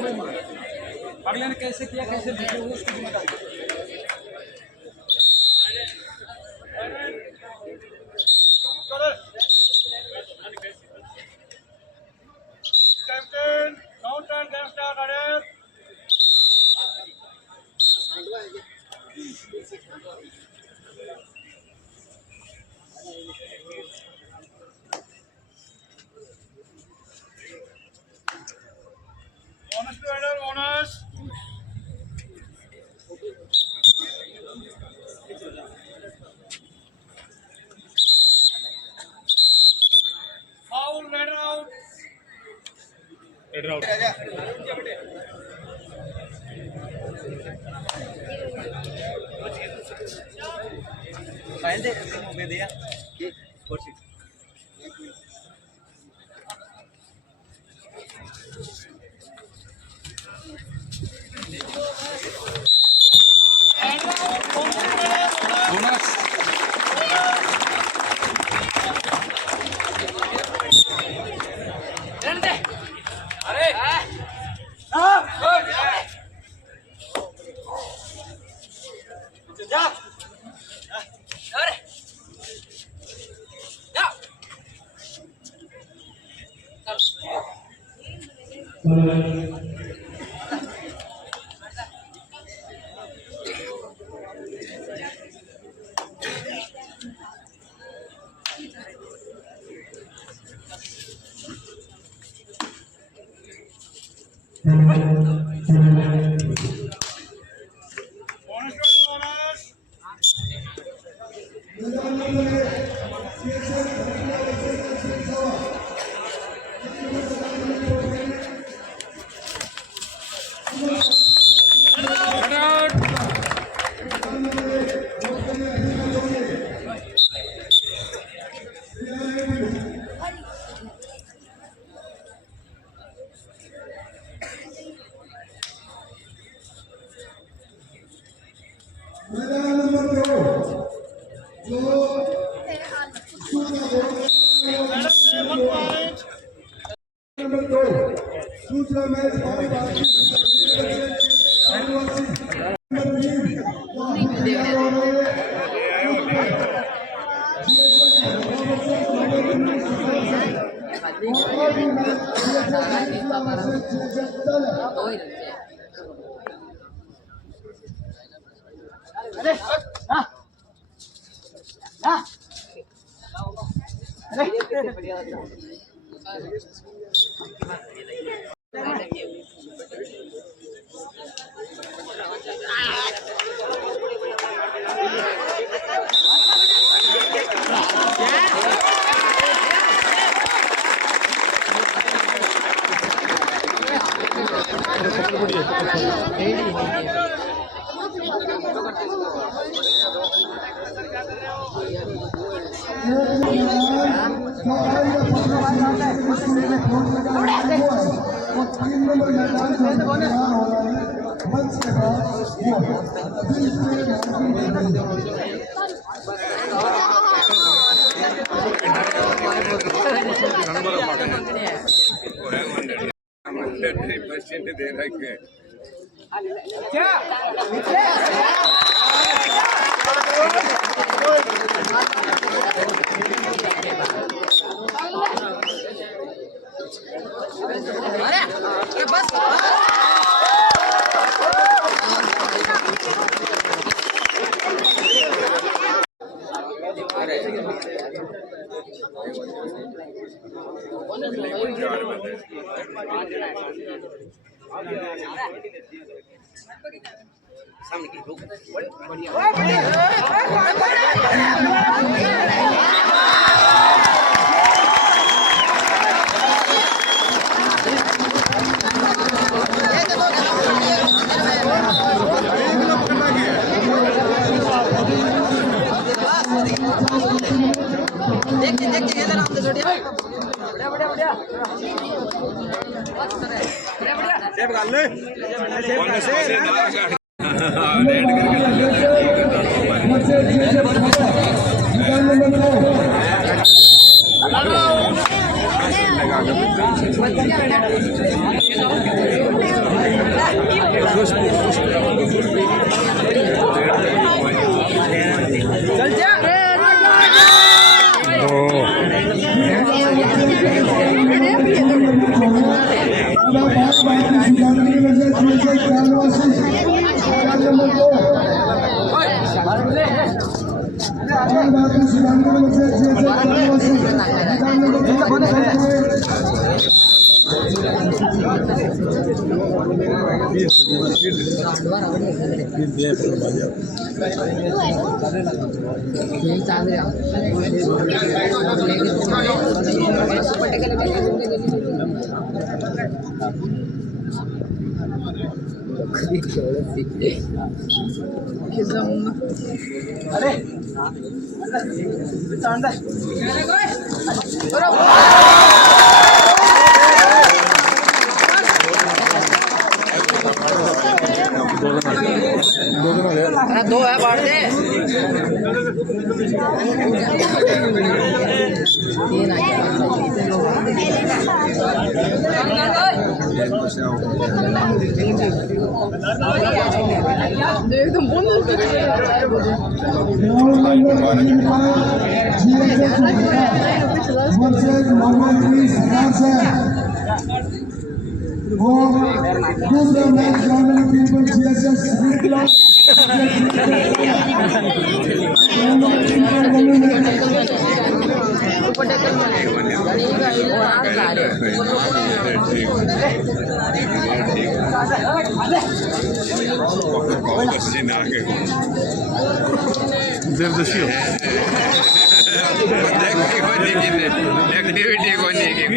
अगले ने कैसे किया, कैसे लिखे हुए उसको जिम्मेदारी। Captain counter game start order. Bonus to order, bonus foul, raid out, raid out. फाइल दे हो दिया ये कुर्सी बोनस नंबर 2 दूसरा मैच हमारी भारतीय दो है बाढ़ से दूसरा मैच पीपल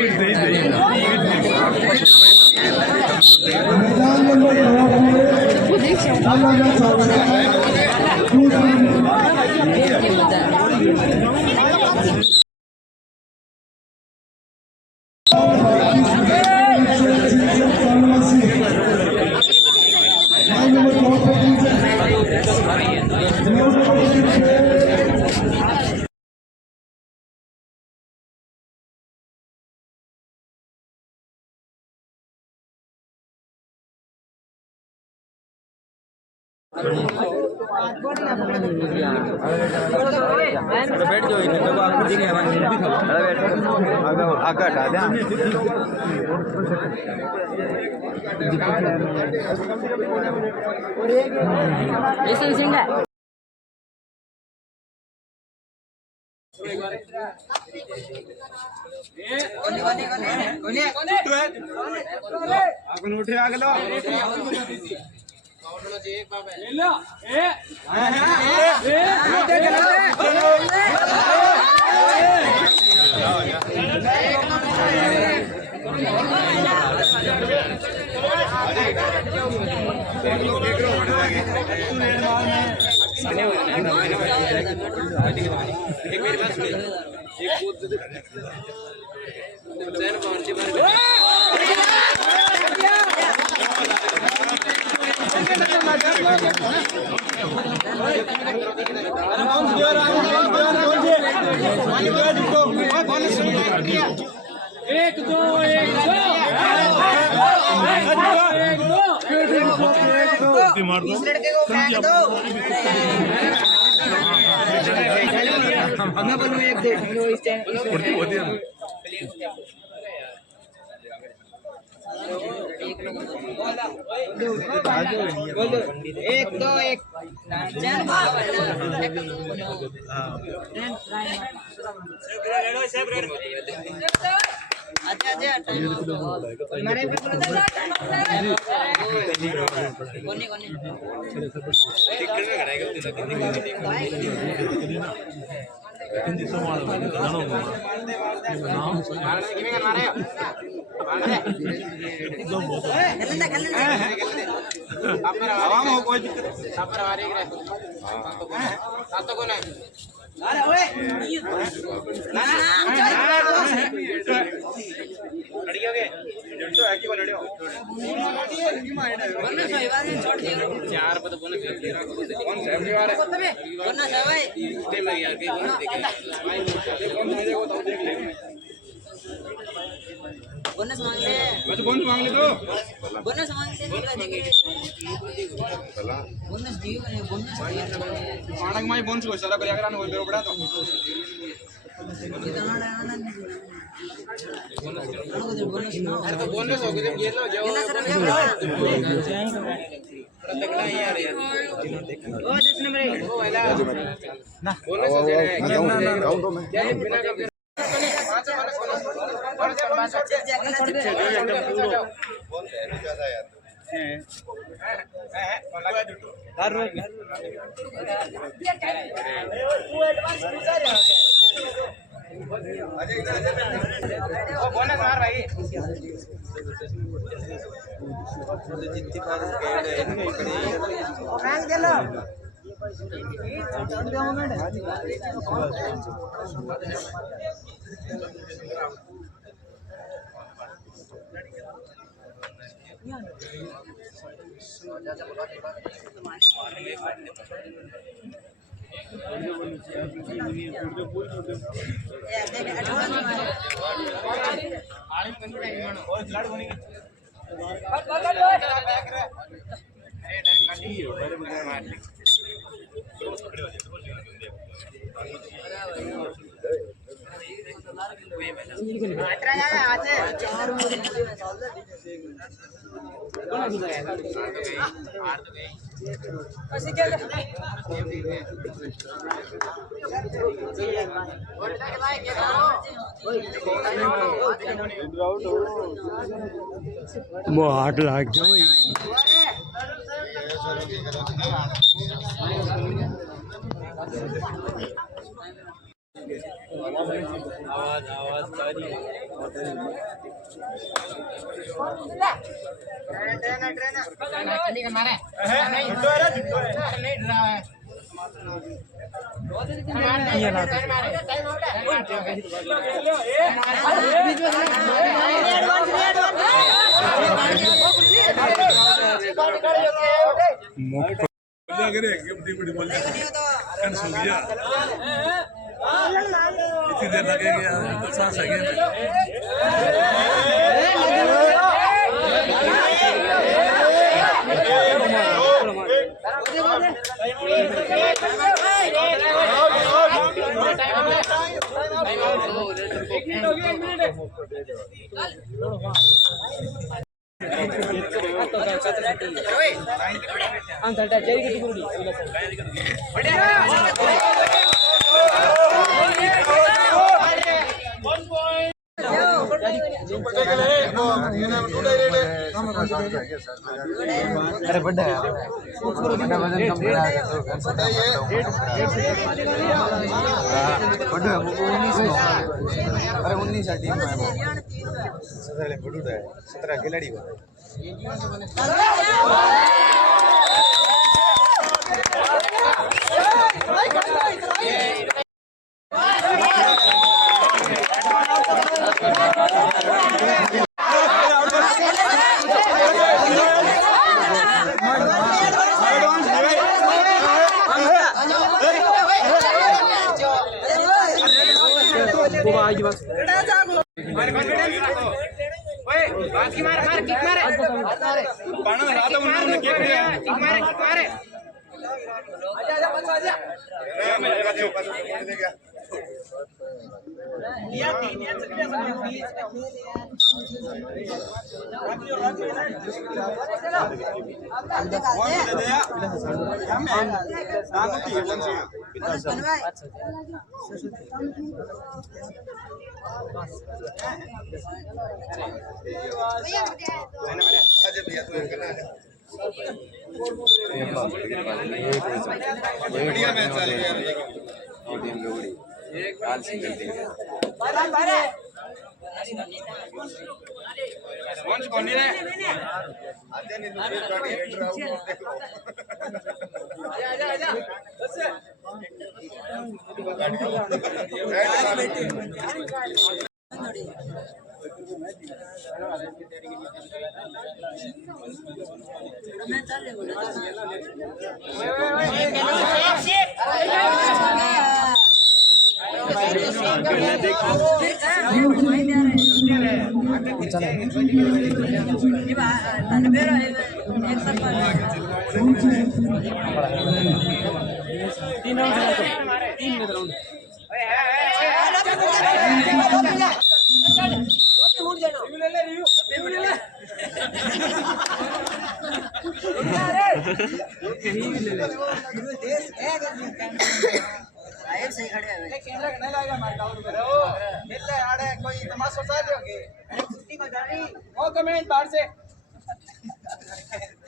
बैठ जाओ इधर देखो आपको दिखेगा आगे हटा दे ये सिंह है उठे आगे लो एक दो इस लड़के को फेंक दो मैं बोलूं एक दो इस एक दो एक बोनस मांग ले बोनस मांग ले तो बोनस मांग ले बोनस दियो ने बोनस मांग माई बोनस को सारा करिया कराने होय बड़ा तो बोनस हो गए ये लो जाओ लगना यार ओ 10 नंबर ओ वाला ना बोनस हो जाए काउंट में बिना का बोनस मार भाई वो हाथ लाग गया इतनी देर लगेगी सांस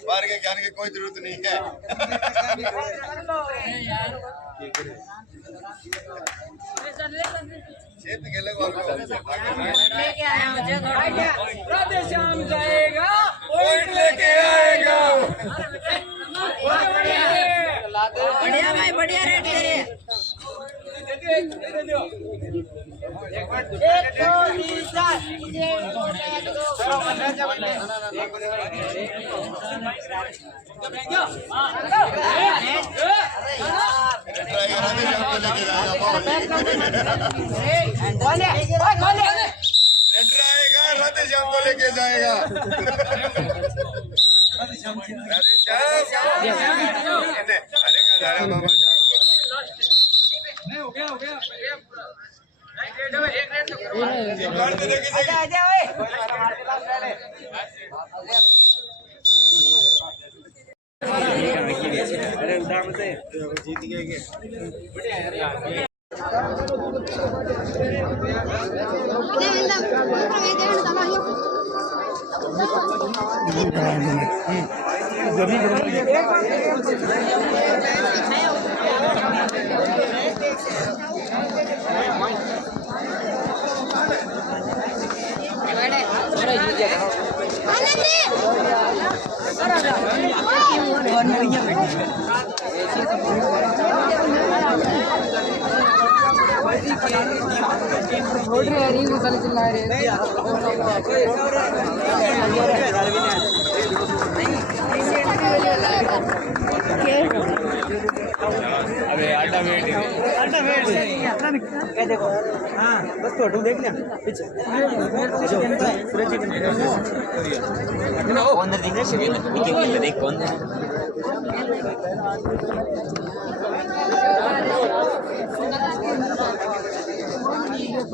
बाहर के जाने की कोई जरूरत नहीं है। क्षेत्र के लोग राधे श्याम जाएगा पॉइंट लेके आएगा। बढ़िया भाई बढ़िया रेट है राधे श्याम को लेके जाएगा। राधे श्याम अरे बाबा अरे आटा वेट देखो हाँ बस फोटो देख लिया पीछे अंदर दिख रहा है देख कौन सभी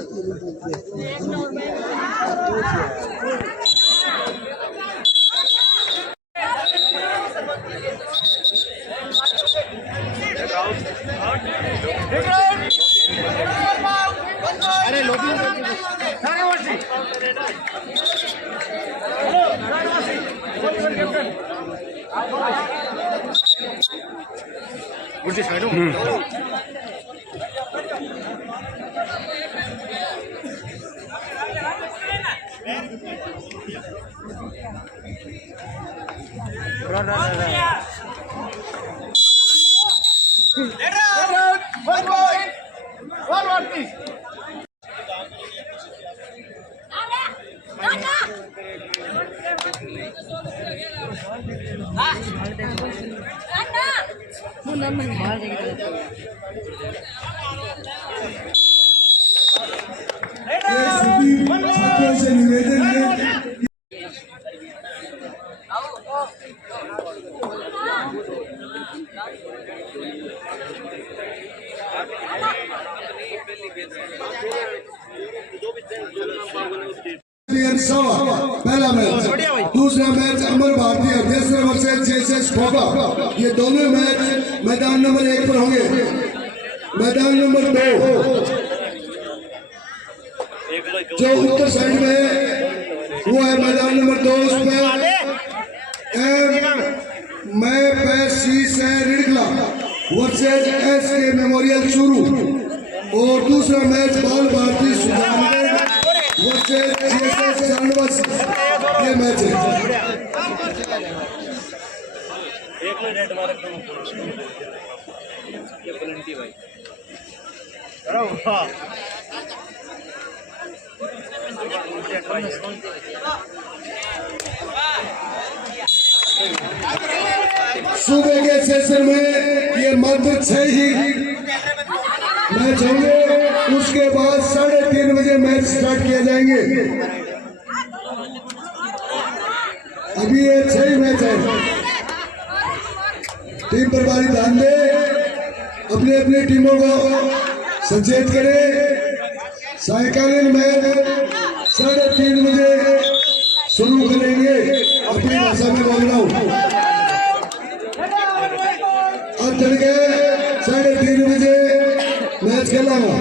छात्रों से निवेदन है पहला मैच, दूसरा मैच अमर भारतीय देशर वर्सेस जेएसएस खोखा। ये दोनों मैच मैदान नंबर 1 पर होंगे। मैदान नंबर 2 जो उत्तर साइड में है वो है मैदान नंबर 2। उसमें मैं पैसी से रिड़कला वर्सेस एसके मेमोरियल चूरू। और दूसरा मैच बाल भारती सुधार वर्सेस जेएसएस चांदवासी। ये मैच है। सुबह के सेशन में ये मात्र 6 ही मैच होंगे। उसके बाद 3:30 बजे मैच स्टार्ट किए जाएंगे। अभी ये 6 ही मैच है। टीम प्रभारी ध्यान दे, अपनी अपनी टीमों को सचेत करें। सायकालीन मैच 3:30 बजे शुरू करेंगे। अपनी भाषा में बोल रहा हूँ। अब तड़के 3:30 बजे मैच खेला हुआ।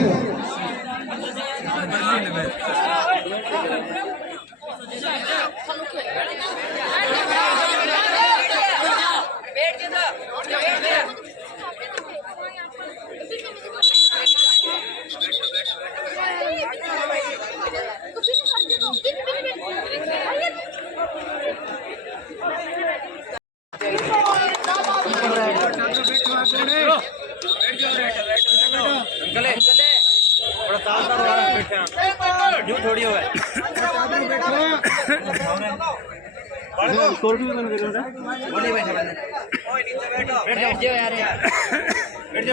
थोड़ी हो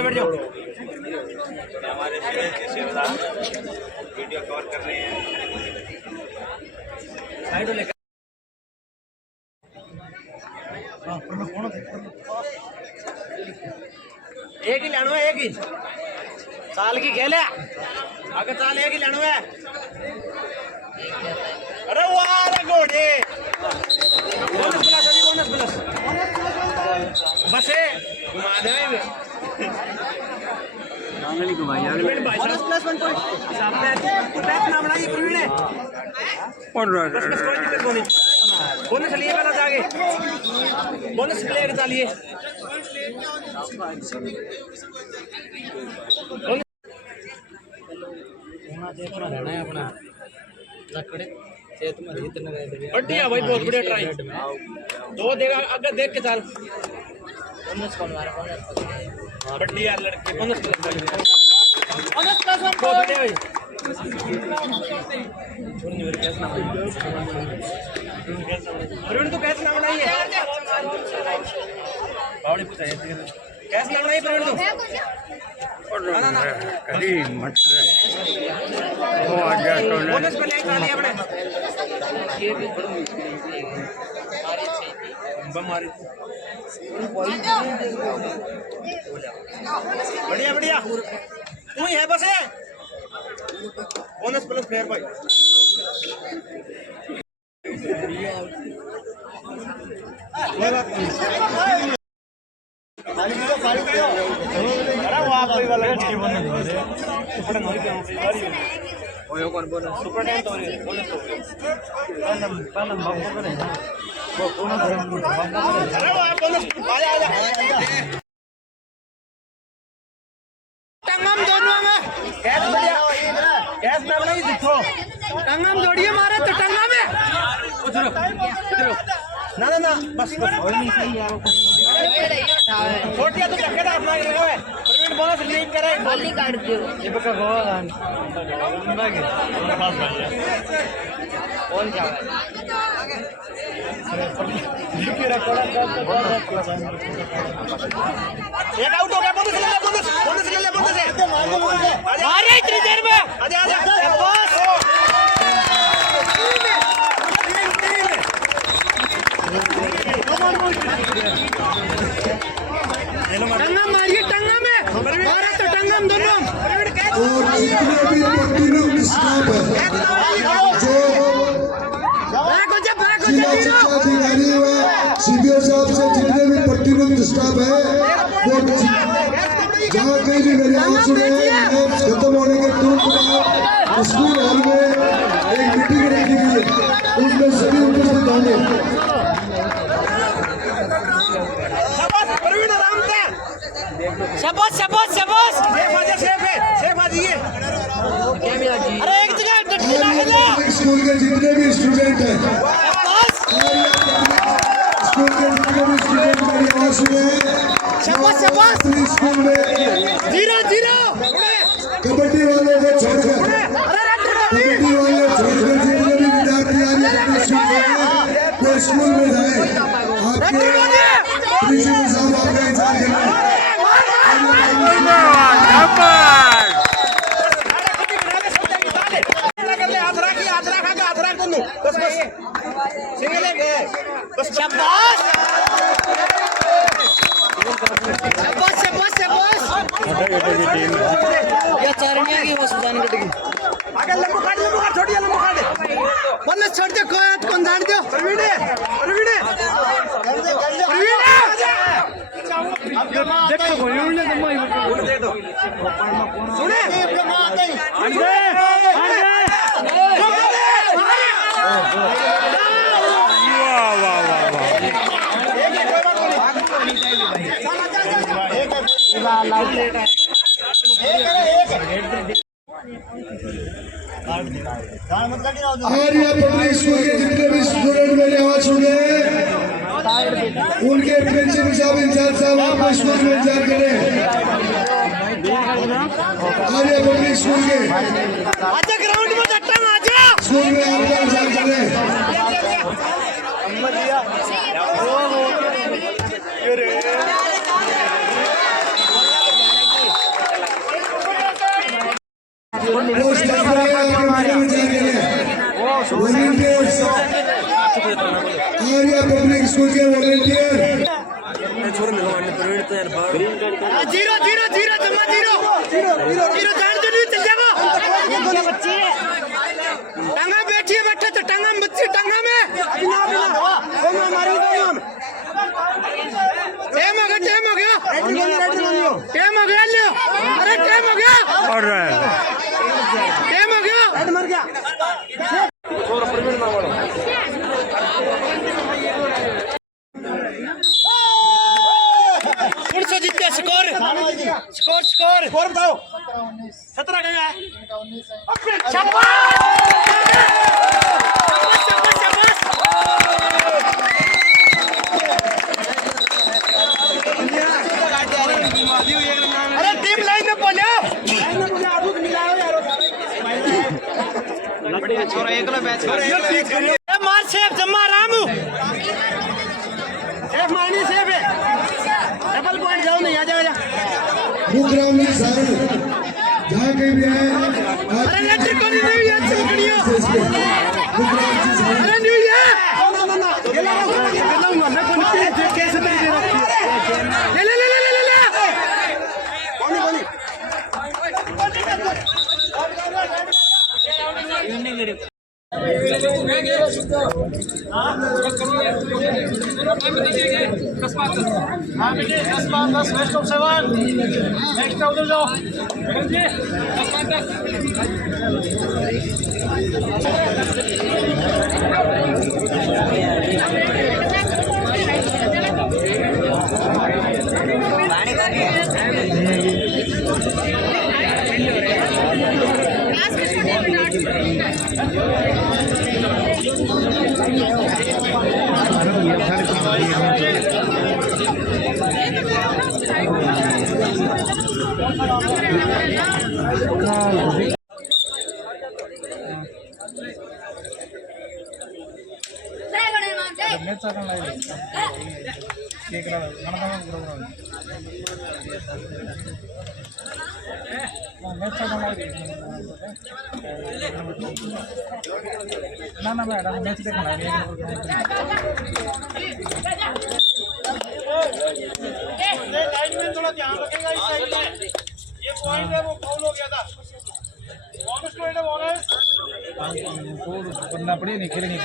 बैठ जाओ। हमारे वीडियो कवर कर रहे हैं। एक ही लाना है, एक ही साल की खेल है। अगर साल एक ही लाना है। अरे वाह घोड़े बोनस प्लस अभी बोनस प्लस बस है घुमा दे बोनस प्लस 1 पॉइंट सामने पैक ना बनाइए प्रवीण है बस कोई दिक्कत नहीं। बोनस लिए वाला जागे बोनस प्लेयर डालिए। रहना है अपना बढ़िया भाई, बहुत बढ़िया ट्राई। दो देगा अगर देख के चाल बढ़िया लड़के बोनस प्लस बहुत बढ़िया भाई। अरुण तो कैसे ना बनाइए बावड़ी पूछा कैसे ना बनाइए प्रवीण तो ना ना कभी मत वो आ गया तो बोनस पे लेके आनी अपने बमारी बढ़िया बढ़िया तू ही है बस है बोनस प्लस फेयर भाई टंगम दोनों में कैस में बनाई दिखो टंगम जोड़िए मारे तो टंगा में ना ना ना बस छोटिया तो रखे था अपना ये है प्रवीण बोनस लीक करे खाली काट दियो ये बका होगा कौन क्या एक आउट हो गया बोनस ले ले अरे इतनी देर में आजा बस टंगम मारिए टंगम में मारा तो टंगम दोनों और जितने भी तीनों स्टाफ है जो जिला शिक्षा अधिकारी व सीबीओ साहब से जितने भी प्रतिनिधि स्टाफ है वो जहाँ कहीं भी मेरी आवाज सुने खत्म होने के तुरंत बाद स्कूल हॉल में एक मीटिंग रखी गई है उसमें सभी उपस्थित होंगे। शबाश शबाश शबाश सेफ आ जाइए अरे एक जगह डंडा खेलो स्कूल के जितने भी स्टूडेंट हैं स्कूल के जितने भी स्टूडेंट मेरी आवाज सुने शबाश शबाश स्कूल में 0-0 कबड्डी वाले को छोड़कर कबड्डी वाले छोड़कर जितने भी विद्यार्थी आज वो स्कूल में जाए आपके प्रिंसिपल साहब आपका इंतजार कर रहे हैं। छोड़ दे कौन जान दो आर्या पब्लिक स्कूल के जितने भी स्टूडेंट मेरी आवाज सुन रहे हैं उनके प्रिंसिपल साहब इंचार्ज साहब आपको स्कूल में इंतजार करें। आर्या पब्लिक स्कूल के आजा ग्राउंड में जट्टा आजा स्कूल में आपका इंतजार करें। आर्या पब्लिक स्कूल के वॉलंटियर 0-0 जमा 0 जान तो नहीं चल जाओ टंगा बैठिए बैठे तो टंगा बच्ची टंगा में टाइम हो गया लियो अरे टाइम हो गया मर गया जीते स्कोर बताओ 17 का है अरे टीम लाइन में बोलो बढ़िया छोरा एकला मैच मार सेफ जम्मा रामू सेफ मारनी सेफ है डबल पॉइंट जाओ नहीं आ जा बुकराम जी सारे जहाँ कहीं भी आए अरे लेटर को नहीं है चिमकड़ियों अरे न्यू ईयर खेलूंगा मैं कौन कैसे नहीं दे रखी ले कौन थोड़ा ध्यान रखेगा इस साइड में, ये पॉइंट है वो फाउल हो गया था। बोनस पॉइंट है, बोनस करना पड़ेगा, नहीं खेलेंगे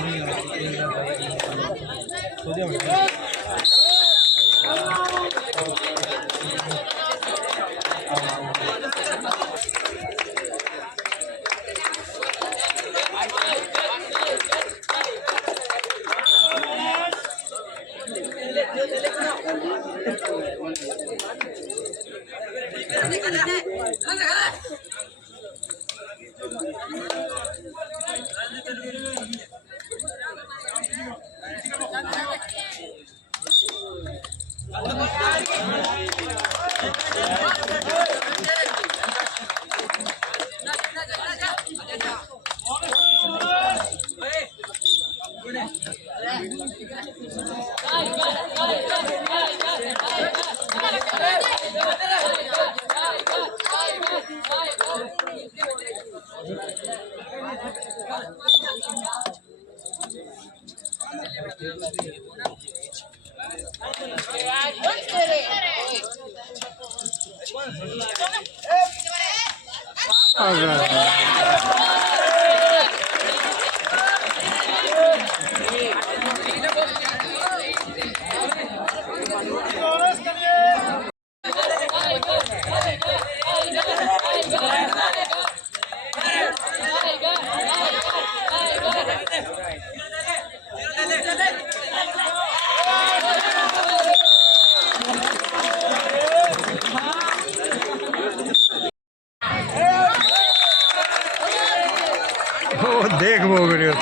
देख भोग रहे हो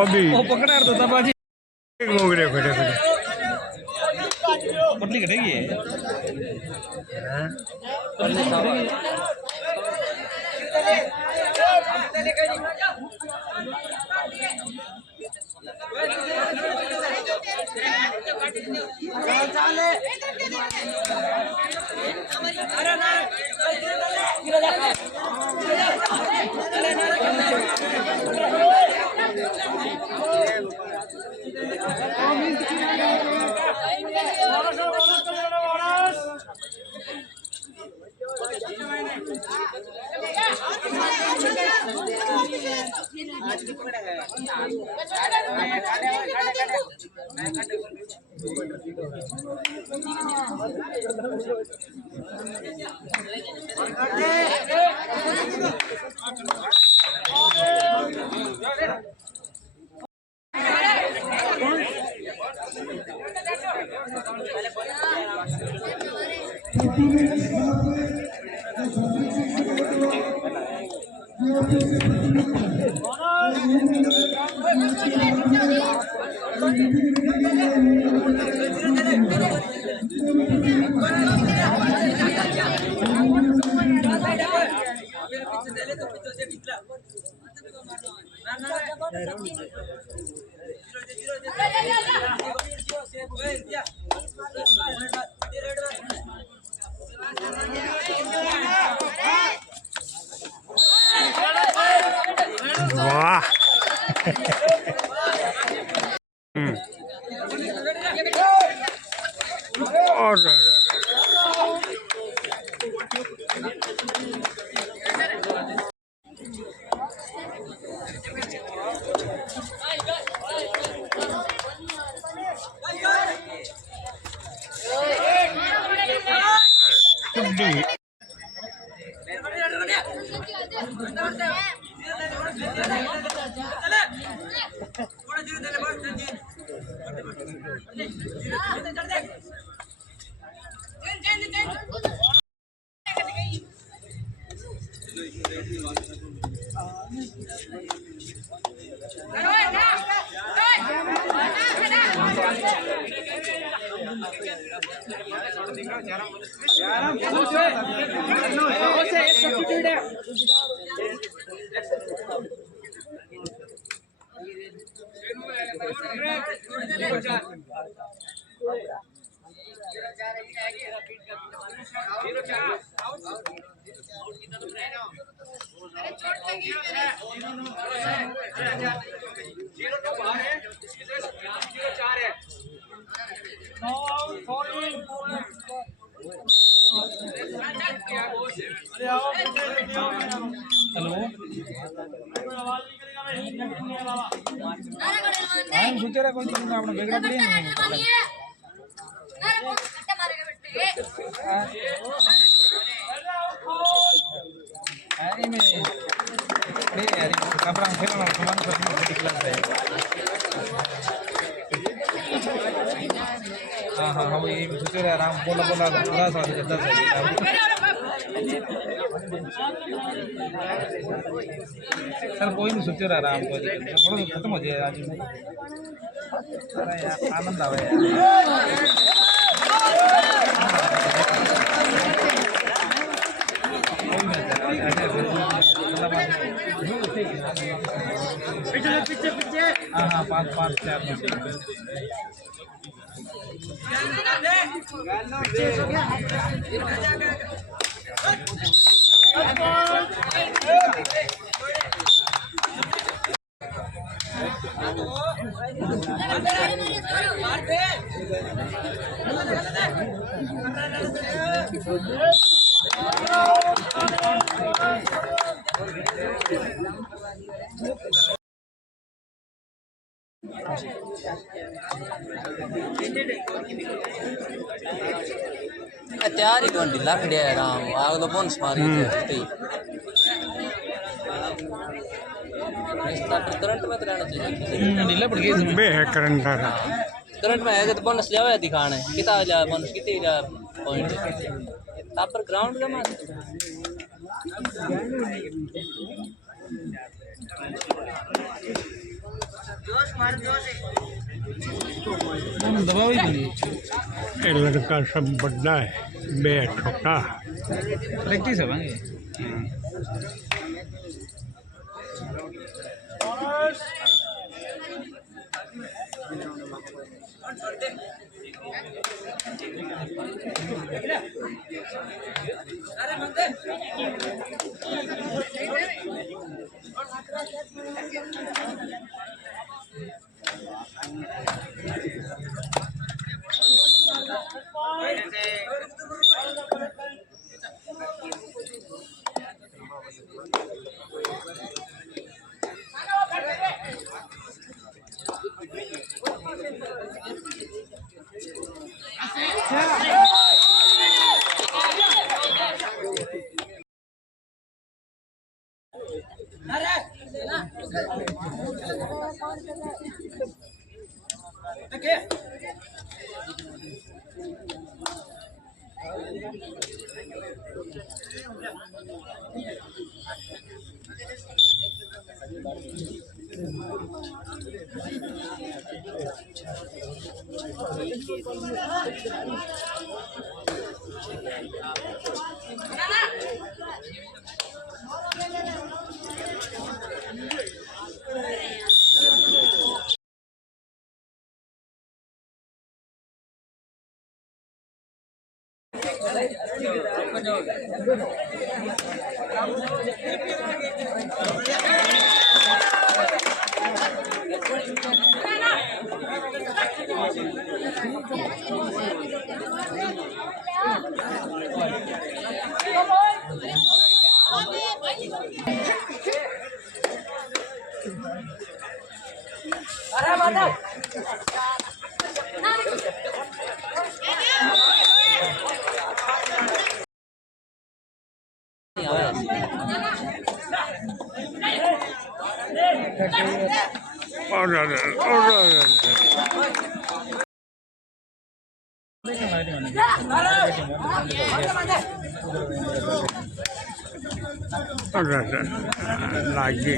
अभी वो पकड़ा तो तब आज देख भोग रहे हो खड़े खड़े पटली कटेगी वाह और हाँ हाँ हाँ ये सोचे रहे आराम बोला बोला 10 वाले 10 सर कोई नहीं सोचे रहा आराम कोई थोड़ा खत्म हो जाए आज अरे यार आनंद आवे यार हाँ हाँ 5 4 तैयार ही कौन ढीला खड़िया है राम आग तो कौन मारी थी करंट में तो रहना चाहिए ढीला पड़ गई बे है करंट करंट में है तो बोनस लिया हुआ है दिखाना है कितना जा बोनस कितने जा पॉइंट तब पर ग्राउंड का मार दबाव ही नहीं ये लड़का सब बड़ा है बे छोटा प्रैक्टिस है भाई लागे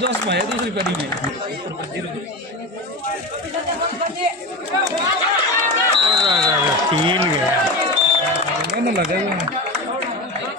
जोश में है दूसरी कड़ी में तीन गया ना लगा हुआ है।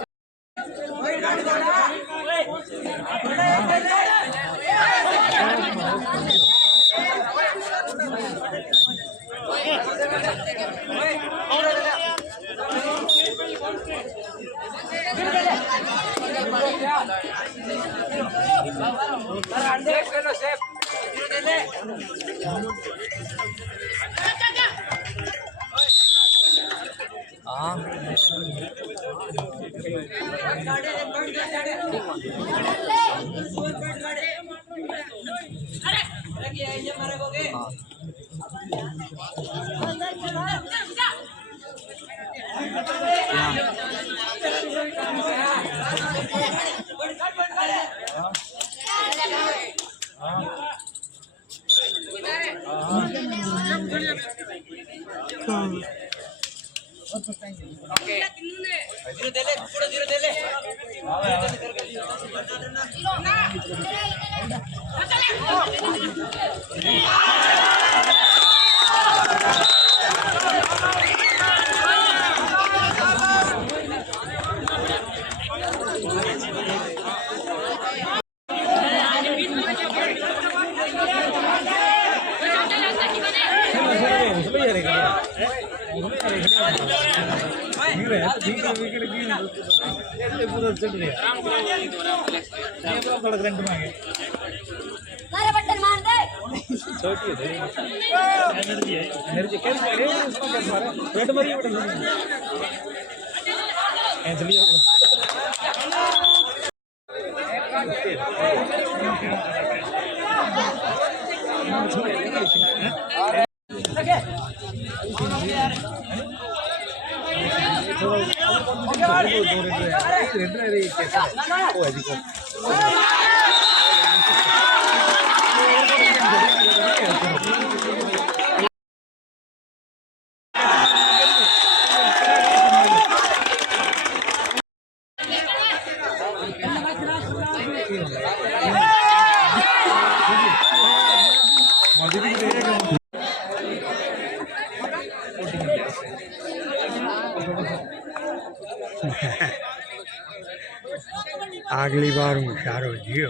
अगली बार होशियार हो जियो।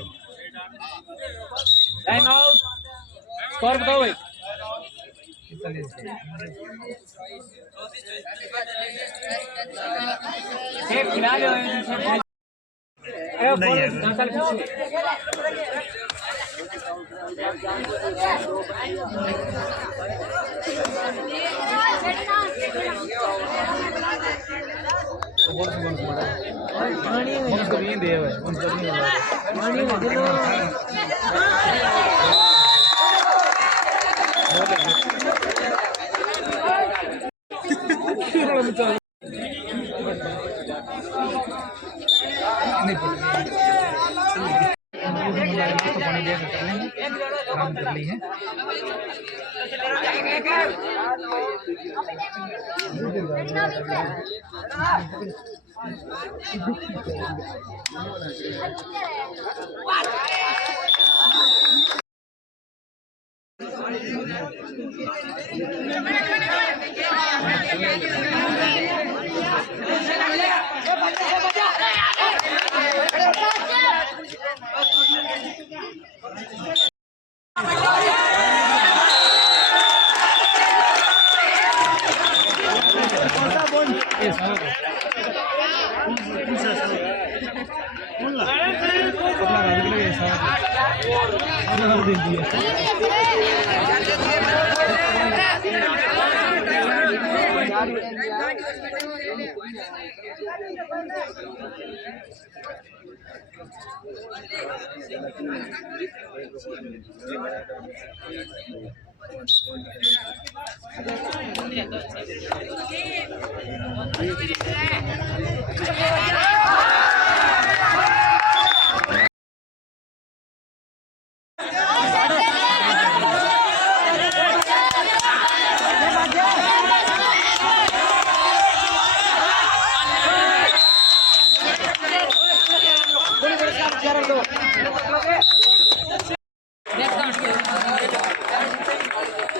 टाइम आउट स्कोर बताओ भाई सेफ खिला लो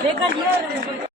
लेकर